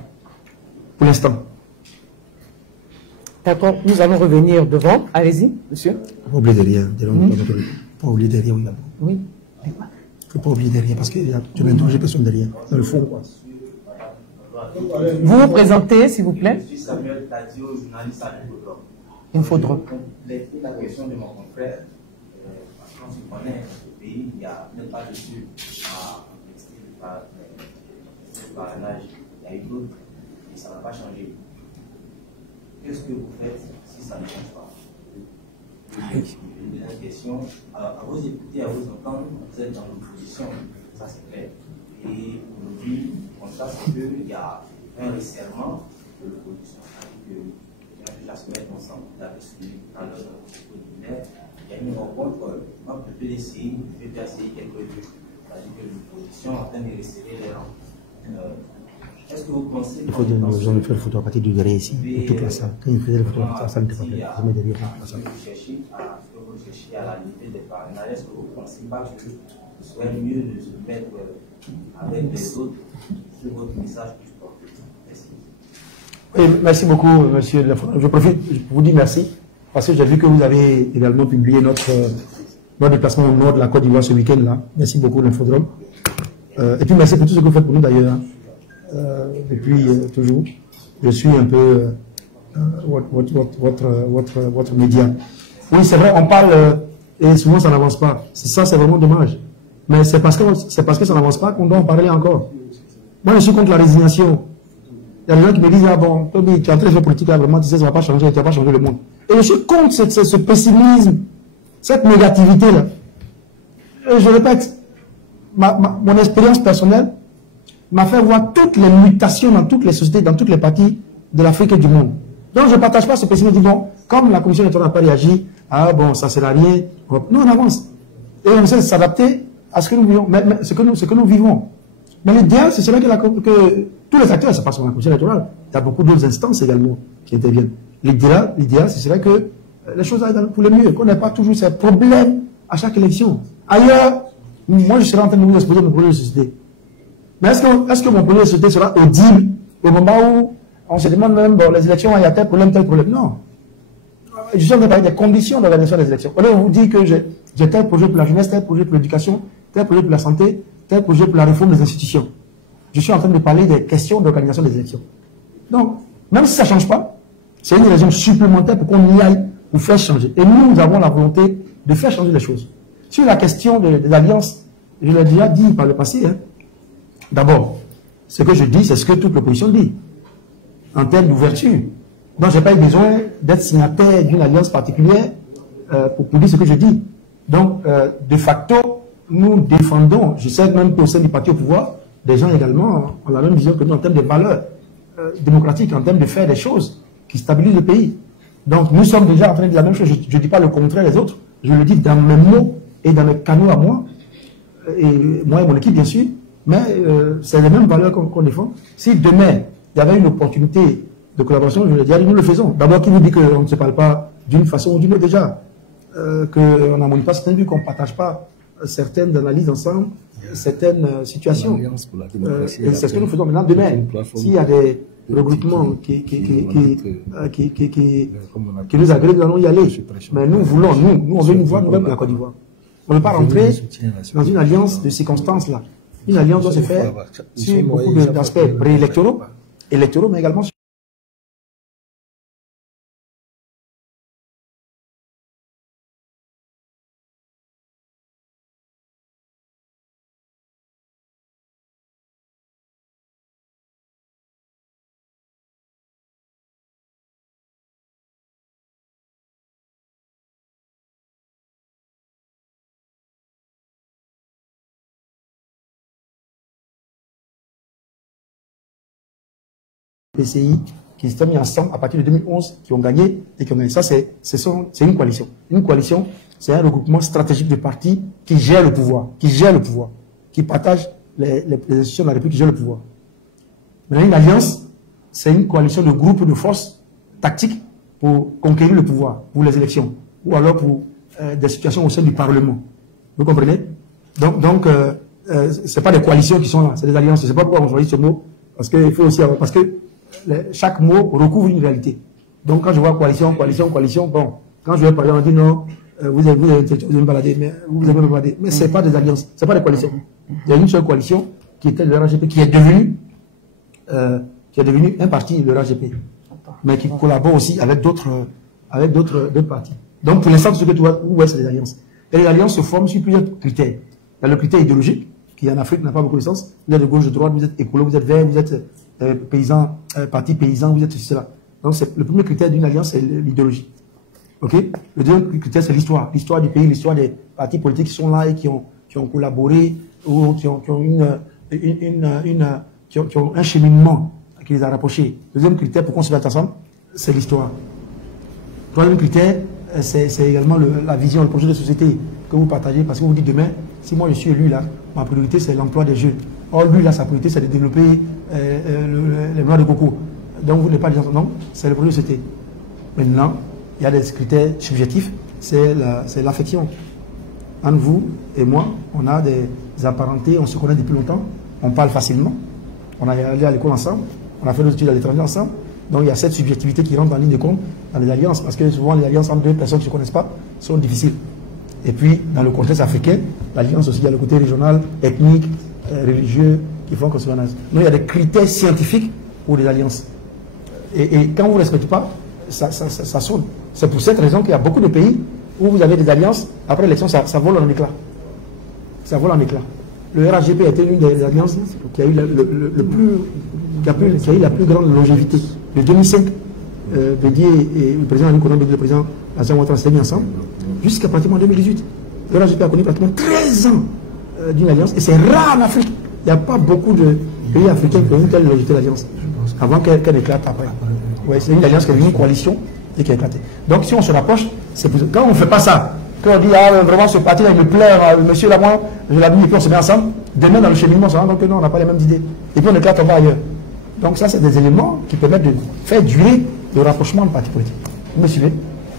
Pour l'instant. D'accord, nous allons revenir devant. Allez-y, monsieur. Pas oublier derrière. Pas oublier derrière, oui. Oui. Il ne faut pas oublier derrière, parce que tu n'as interrogé personne derrière. Dans le fond, quoi. Vous vous présentez, s'il vous plaît. Je suis Samuel Tadio, journaliste à l'Infodrome. Infodrome. La question de mon confrère, parce qu'on se connaît au pays, il n'y a même pas de dessus à le parrainage. Il y a eu d'autres et ça n'a pas changé. Qu'est-ce que vous faites si ça ne change pas? Une dernière question. À vous écouter, à vous entendre, vous êtes dans l'opposition, ça c'est clair. Et aujourd'hui, on constate qu'il y a un resserrement de l'opposition. C'est-à-dire que la semaine ensemble, vous l'avez suivi dans l'heure de l'ordinaire, il y a une rencontre entre le PDCI, le PPACI, quelques lieux. C'est-à-dire que l'opposition est en train de resserrer les rangs. Est-ce que vous pensez que... J'en ai fait le photo à partir du derrière ici, de toute la salle. Quand il faisait le photo à la salle, il n'était pas prêt. Je mets derrière la salle. Vous cherchez à la limite des parrainages. Est-ce que vous ne pensez pas que ce serait mieux de se mettre avec les autres sur votre message plus porté? Merci. Oui, merci beaucoup, monsieur. Je profite pour vous dire merci, parce que j'ai vu que vous avez également publié notre déplacement au nord de la Côte d'Ivoire ce week-end-là. Merci beaucoup, l'Infodrome. Et puis merci pour tout ce que vous faites pour nous d'ailleurs. Depuis toujours. Je suis un peu votre média. Oui, c'est vrai, on parle et souvent ça n'avance pas. Ça, c'est vraiment dommage. Mais c'est parce que ça n'avance pas qu'on doit en parler encore. Moi, je suis contre la résignation. Il y a des gens qui me disent, ah bon, Toby, tu es en train de faire politique là, vraiment, tu sais, ça ne va pas changer, tu ne vas pas changer le monde. Et je suis contre ce pessimisme, cette négativité-là. Et je répète, mon expérience personnelle m'a fait voir toutes les mutations dans toutes les sociétés, dans toutes les parties de l'Afrique et du monde. Donc je ne partage pas ce pessimisme. Je dis bon, comme la commission électorale n'a pas réagi, ah bon, ça ne sert à rien. Nous, on avance. Et on essaie de s'adapter à ce que nous vivons. Mais ce que nous vivons. Mais l'idéal, ce serait que tous les acteurs, ce n'est pas seulement la commission électorale, il y a beaucoup d'autres instances également qui interviennent. L'idéal, ce serait que les choses aillent pour le mieux, qu'on n'ait pas toujours ces problèmes à chaque élection. Ailleurs, moi je serai en train de vous exposer mon projet de société. Mais est-ce que mon projet de société sera audible au moment où on se demande même, bon, les élections, il y a tel problème, tel problème? Non. Je suis en train de parler des conditions d'organisation des élections. On vous dit que j'ai tel projet pour la jeunesse, tel projet pour l'éducation, tel projet pour la santé, tel projet pour la réforme des institutions. Je suis en train de parler des questions d'organisation des élections. Donc, même si ça ne change pas, c'est une raison supplémentaire pour qu'on y aille pour faire changer. Et nous avons la volonté de faire changer les choses. Sur la question des alliances, je l'ai déjà dit par le passé, hein. D'abord, ce que je dis, c'est ce que toute l'opposition dit, en termes d'ouverture. Donc, je n'ai pas eu besoin d'être signataire d'une alliance particulière pour dire ce que je dis. Donc, de facto, nous défendons, je sais même qu'au sein du parti au pouvoir, des gens également ont la même vision que nous en termes de valeurs démocratiques, en termes de faire des choses qui stabilisent le pays. Donc, nous sommes déjà en train de dire la même chose. Je ne dis pas le contraire des autres. Je le dis dans mes mots et dans mes canaux à moi, et moi et mon équipe, bien sûr, mais c'est les mêmes valeurs qu'on défend. Si demain, il y avait une opportunité de collaboration, je le dis, nous le faisons. D'abord, qui nous dit qu'on ne se parle pas d'une façon ou d'une autre déjà, qu'on n'harmonise pas certaines vues, qu'on ne partage pas certaines analyses ensemble, certaines situations. C'est ce que nous faisons maintenant. Demain, s'il y a des regroupements qui nous agrègent, nous allons y aller. Mais nous voulons, nous on veut une voie nouvelle pour la Côte d'Ivoire. On ne veut pas rentrer dans une alliance de circonstances là. Une alliance doit se faire sur beaucoup d'aspects préélectoraux, électoraux, mais également sur PCI qui se sont mis ensemble à partir de 2011, qui ont gagné et qui ont gagné. Ça, c'est une coalition. Une coalition, c'est un regroupement stratégique de partis qui gèrent le pouvoir, qui partagent les institutions de la République, qui gèrent le pouvoir. Maintenant, une alliance, c'est une coalition de groupes de forces tactiques pour conquérir le pouvoir, pour les élections, ou alors pour des situations au sein du Parlement. Vous comprenez? Donc c'est pas des coalitions qui sont là, c'est des alliances. Je ne sais pas pourquoi on choisit ce mot, parce qu'il faut aussi avoir, parce que chaque mot recouvre une réalité. Donc quand je vois coalition, bon, quand je vais parler, on dit non, vous avez me balader, mais vous avez me balader. Mais ce n'est pas des alliances, ce n'est pas des coalitions. Il y a une seule coalition qui était le RHGP, qui est devenu un parti, le RHGP, mais qui collabore aussi avec d'autres partis. Donc pour l'instant, ce que tu vois, c'est des alliances. Et les alliances se forment sur plusieurs critères. Il y a le critère idéologique, qui en Afrique n'a pas beaucoup de sens. Vous êtes de gauche, de droite, vous êtes écolo, vous êtes vert, vous êtes paysan, parti paysan, vous êtes cela. Donc le premier critère d'une alliance, c'est l'idéologie. Okay? Le deuxième critère, c'est l'histoire. L'histoire du pays, l'histoire des partis politiques qui sont là et qui ont collaboré, ou qui ont un cheminement qui les a rapprochés. Le deuxième critère pour qu'on se mette ensemble, c'est l'histoire. Le troisième critère, c'est également la vision, le projet de société que vous partagez, parce que vous dites demain, si moi je suis élu là, ma priorité c'est l'emploi des jeunes. Or lui là, sa priorité c'est de développer les noix de coco. Donc vous n'êtes pas des gens, non, c'est le projet de société. Maintenant, il y a des critères subjectifs, c'est l'affection. Entre vous et moi, on a des apparentés, on se connaît depuis longtemps, on parle facilement, on a allé à l'école ensemble, on a fait nos études à l'étranger ensemble. Donc il y a cette subjectivité qui rentre en ligne de compte dans les alliances, parce que souvent les alliances entre deux personnes qui ne se connaissent pas sont difficiles. Et puis dans le contexte africain, l'alliance aussi, il y a le côté régional, ethnique, religieux, qui font qu'on se connaisse. Donc il y a des critères scientifiques pour les alliances. Et quand vous ne respectez pas, ça sonne. C'est pour cette raison qu'il y a beaucoup de pays où vous avez des alliances, après l'élection, ça vole en éclat. Ça vole en éclat. Le RHGP a été l'une des alliances qui a eu la plus grande longévité. De 2005, Bédier et le président Nicolas Bédier, le président Hassan Ouattara s'étaient mis ensemble, jusqu'à pratiquement 2018. Le RHGP a connu pratiquement 13 ans d'une alliance, et c'est rare en Afrique. Il n'y a pas beaucoup de pays africains qui ont une telle longévité d'alliance, avant qu'elle éclate après. Ouais, c'est une alliance qui a eu une coalition et qui a éclaté. Donc si on se rapproche, c'est pour... quand on ne fait pas ça, quand on dit ah, vraiment ce parti là il me plaît, monsieur là moi, je l'ai mis et puis on se met ensemble, demain dans le cheminement, on se rend compte que non, on n'a pas les mêmes idées. Et puis on éclate, on va ailleurs. Donc ça, c'est des éléments qui permettent de faire durer le rapprochement de partis politiques. Vous me suivez?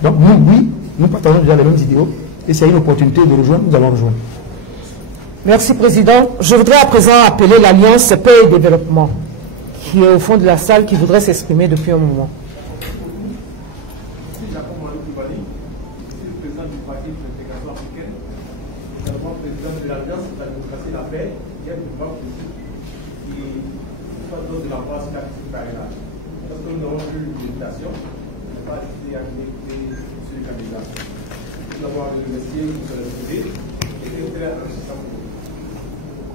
Donc nous, oui, nous partageons déjà les mêmes idéaux, et c'est une opportunité de rejoindre, nous allons rejoindre. Merci, Président. Je voudrais à présent appeler l'Alliance Paix et Développement, qui est au fond de la salle, qui voudrait s'exprimer depuis un moment. Je suis Jacob Moualou Koulibaly, je suis le président du parti de l'intégration africaine, également président de l'Alliance pour la démocratie et la paix, qui est le mouvement politique qui soit de la place qui a été parrainage. Parce que nous avons eu une invitation, on n'a pas décidé à écouter sur les candidats. Nous avons remercié pour se respecter et c'est très enrichissant.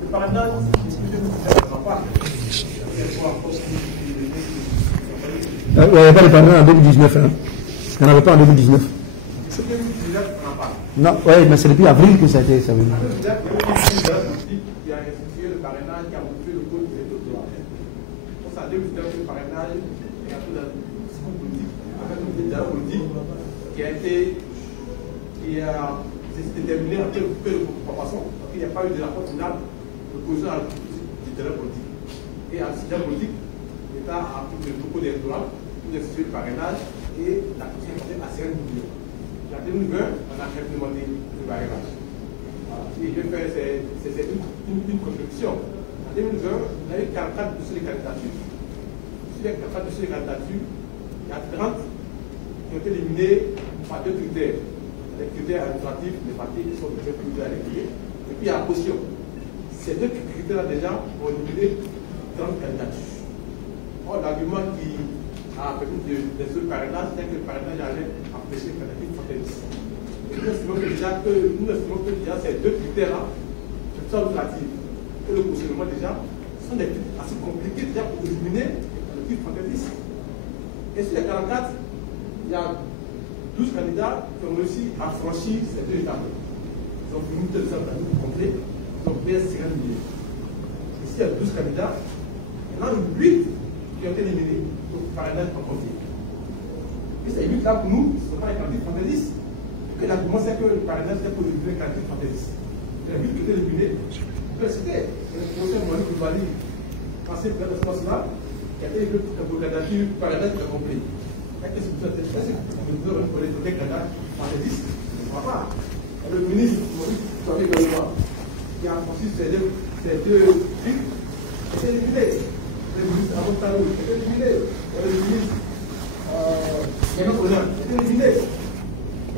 Le parrainage, c'est ne sera pas. Il n'y avait pas de parrainage en 2019. Hein. Il n'y en avait pas en 2019. C'est 2019, on n'a pas. Non, oui, mais c'est depuis avril que ça a été. Ça veut dire. Il y a institué le parrainage qui a modifié le code des électoraux. Pour ça, 2019, le parrainage est un peu dans le discours politique, avec un dialogue politique qui a été déterminé en termes de proportion. Parce qu'il n'y a pas eu de rapport final de position à du dialogue politique. Et à ce dialogue politique, l'État a pris le propos électoral pour instituer le parrainage et la constitution à 50 millions. En 2020, on a implémenté le parrainage. Et je vais faire une contribution. En 2020, on a eu 44 dossiers de candidature. Sur les 44 dossiers de candidature, il y a 30 qui ont été éliminés par deux critères. Les critères administratifs, les partis qui sont déjà plus à l'équilibre, et puis il y a la caution. Ces deux critères-là déjà ont éliminé 30 candidatures. Or, l'argument qui a permis de le parrainage, c'est que le parrainage allait empêcher les candidatures fantaisistes. Et nous estimons que déjà ces deux critères-là sont relatifs. Et le cautionnement déjà sont des critères assez compliqués déjà pour éliminer les candidatures fantaisistes. Et sur les 44, il y a 12 candidats qui ont réussi à franchir ces deux étapes. Ils ont fini de faire complet, ils ont payé 50 millions. Ici, il y a 12 candidats, il y en a 8 qui ont été éliminés pour parrainage en compté. Et ces 8 là, pour nous, ce ne sont pas les candidats fantaisistes. Que l'argument, c'est que le parrainage est pour éliminer les candidats fantaisistes. Les 8 qui ont été éliminés, c'était le procès Moualou Koulibaly, ancien président de ce national, qui a été élu pour candidature parrainage complet. Est-ce que vous avez pour les candidats fantaisistes? Je ne crois pas. Le ministre Maurice Touré Gallois, qui a franchi ces deux trucs, est éliminé. Le ministre Avotalo est éliminé. Le ministre Yannick Onan est éliminé.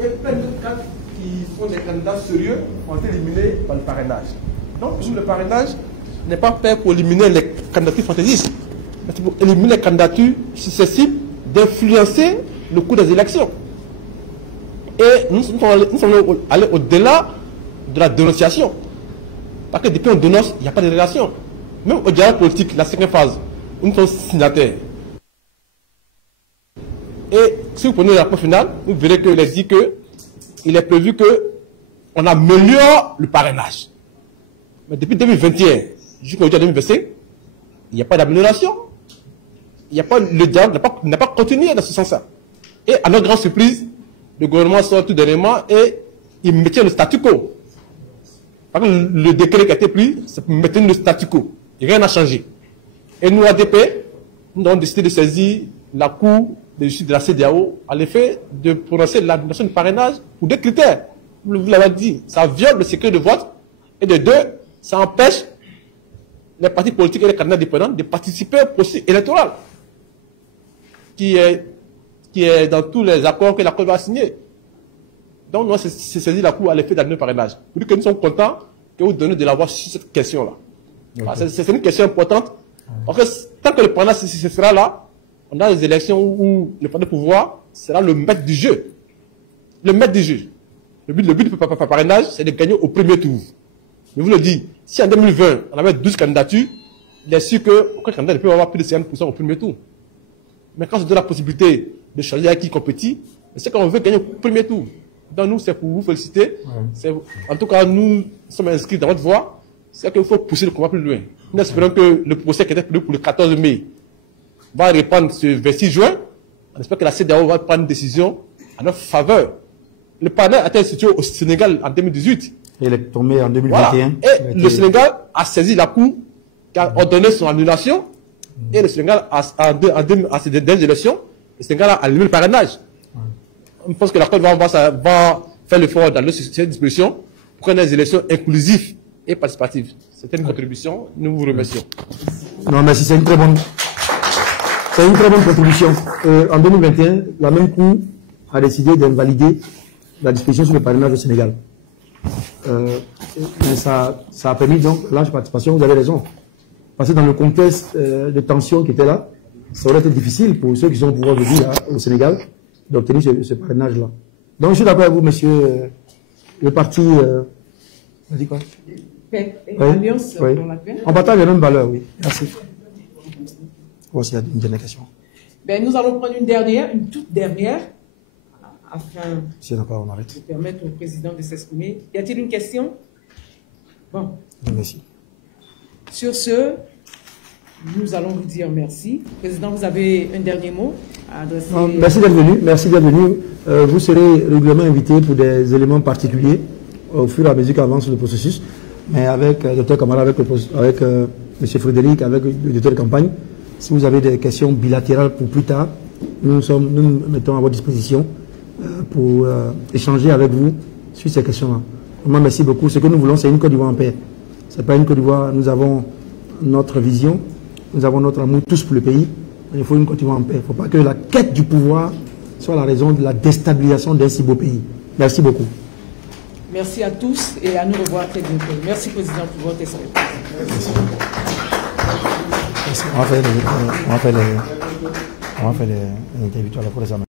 Et plein d'autres cas qui sont des candidats sérieux ont été éliminés par le parrainage. Donc, le parrainage n'est pas fait pour éliminer les candidatures fantaisistes, mais c'est pour éliminer les candidatures susceptibles d'influencer le cours des élections. Et nous sommes allés au-delà de la dénonciation. Parce que depuis qu'on dénonce, il n'y a pas de relation. Même au dialogue politique, la cinquième phase, nous sommes signataires. Et si vous prenez le rapport final, vous verrez qu'il est dit qu'il est prévu qu'on améliore le parrainage. Mais depuis 2021 jusqu'au 2025, il n'y a pas d'amélioration. Le dialogue n'a pas continué dans ce sens-là. Et à notre grande surprise, le gouvernement sort tout dernièrement et il maintient le statu quo. Parce que le décret qui a été pris, c'est pour maintenir le statu quo. Et rien n'a changé. Et nous, ADP, nous avons décidé de saisir la Cour de justice de la CEDEAO à l'effet de prononcer l'annulation du parrainage pour deux critères. Vous l'avez dit, ça viole le secret de vote. Et de deux, ça empêche les partis politiques et les candidats dépendants de participer au processus électoral qui est dans tous les accords que la Cour va signer. Donc, nous, c'est saisi la Cour à l'effet d'annuler le parrainage. Pour dire que nous sommes contents que vous donnez de la voix sur cette question-là. Okay. C'est une question importante. Parce que tant que le parrainage sera là, on a des élections où le parti de pouvoir sera le maître du jeu. Le maître du jeu. Le but du parrainage, c'est de gagner au premier tour. Je vous le dis, si en 2020, on avait 12 candidatures, il est sûr qu'aucun candidat ne peut avoir plus de 50% au premier tour. Mais quand on se donne la possibilité de choisir avec qui compétit, c'est qu'on veut gagner au premier tour. Donc nous, c'est pour vous féliciter. En tout cas, nous sommes inscrits dans votre voie. C'est qu'il faut pousser le combat plus loin. Nous espérons que le procès qui était prévu pour le 14 mai va répondre ce 26 juin. On espère que la CEDEAO va prendre une décision à notre faveur. Le parrainage a été institué au Sénégal en 2018. Et il est tombé en 2021. Voilà. Et le Sénégal a saisi la Cour qui a ordonné son annulation. Et le Sénégal, à ces dernières élections, le Sénégal a annulé le parrainage. Je pense que la Cour va faire l'effort d'aller sur cette disposition pour qu'on ait des élections inclusives et participative. C'était une contribution, nous vous remercions. Non, merci, c'est une très bonne contribution. En 2021, la même Cour a décidé d'invalider la disposition sur le parrainage au Sénégal. Mais ça a permis donc large participation, vous avez raison. Parce que dans le contexte de tension qui était là, ça aurait été difficile pour ceux qui sont au pouvoir aujourd'hui au Sénégal d'obtenir ce parrainage-là. Donc je suis d'accord avec vous, monsieur, le parti... on dit quoi? Alliance pour la paix. On partage les mêmes valeurs, oui. Merci. Voici une dernière question. Ben, nous allons prendre une toute dernière, afin de permettre au président de s'exprimer. Y a-t-il une question? Bon. Merci. Sur ce, nous allons vous dire merci. Président, vous avez un dernier mot à adresser? Non, merci d'être venu. Merci d'être venu. Vous serez régulièrement invité pour des éléments particuliers au fur et à mesure qu'avance le processus. Mais avec le Dr Camara, avec M. Frédéric, avec le directeur de campagne, si vous avez des questions bilatérales pour plus tard, nous nous mettons à votre disposition pour échanger avec vous sur ces questions-là. Vraiment, merci beaucoup. Ce que nous voulons, c'est une Côte d'Ivoire en paix. Ce n'est pas une Côte d'Ivoire. Nous avons notre vision, nous avons notre amour tous pour le pays. Il faut une Côte d'Ivoire en paix. Il ne faut pas que la quête du pouvoir soit la raison de la déstabilisation d'un si beau pays. Merci beaucoup. Merci à tous et à nous revoir très bientôt. Merci, Président, pour votre esprit. Merci. On va faire les interviews pour les amis.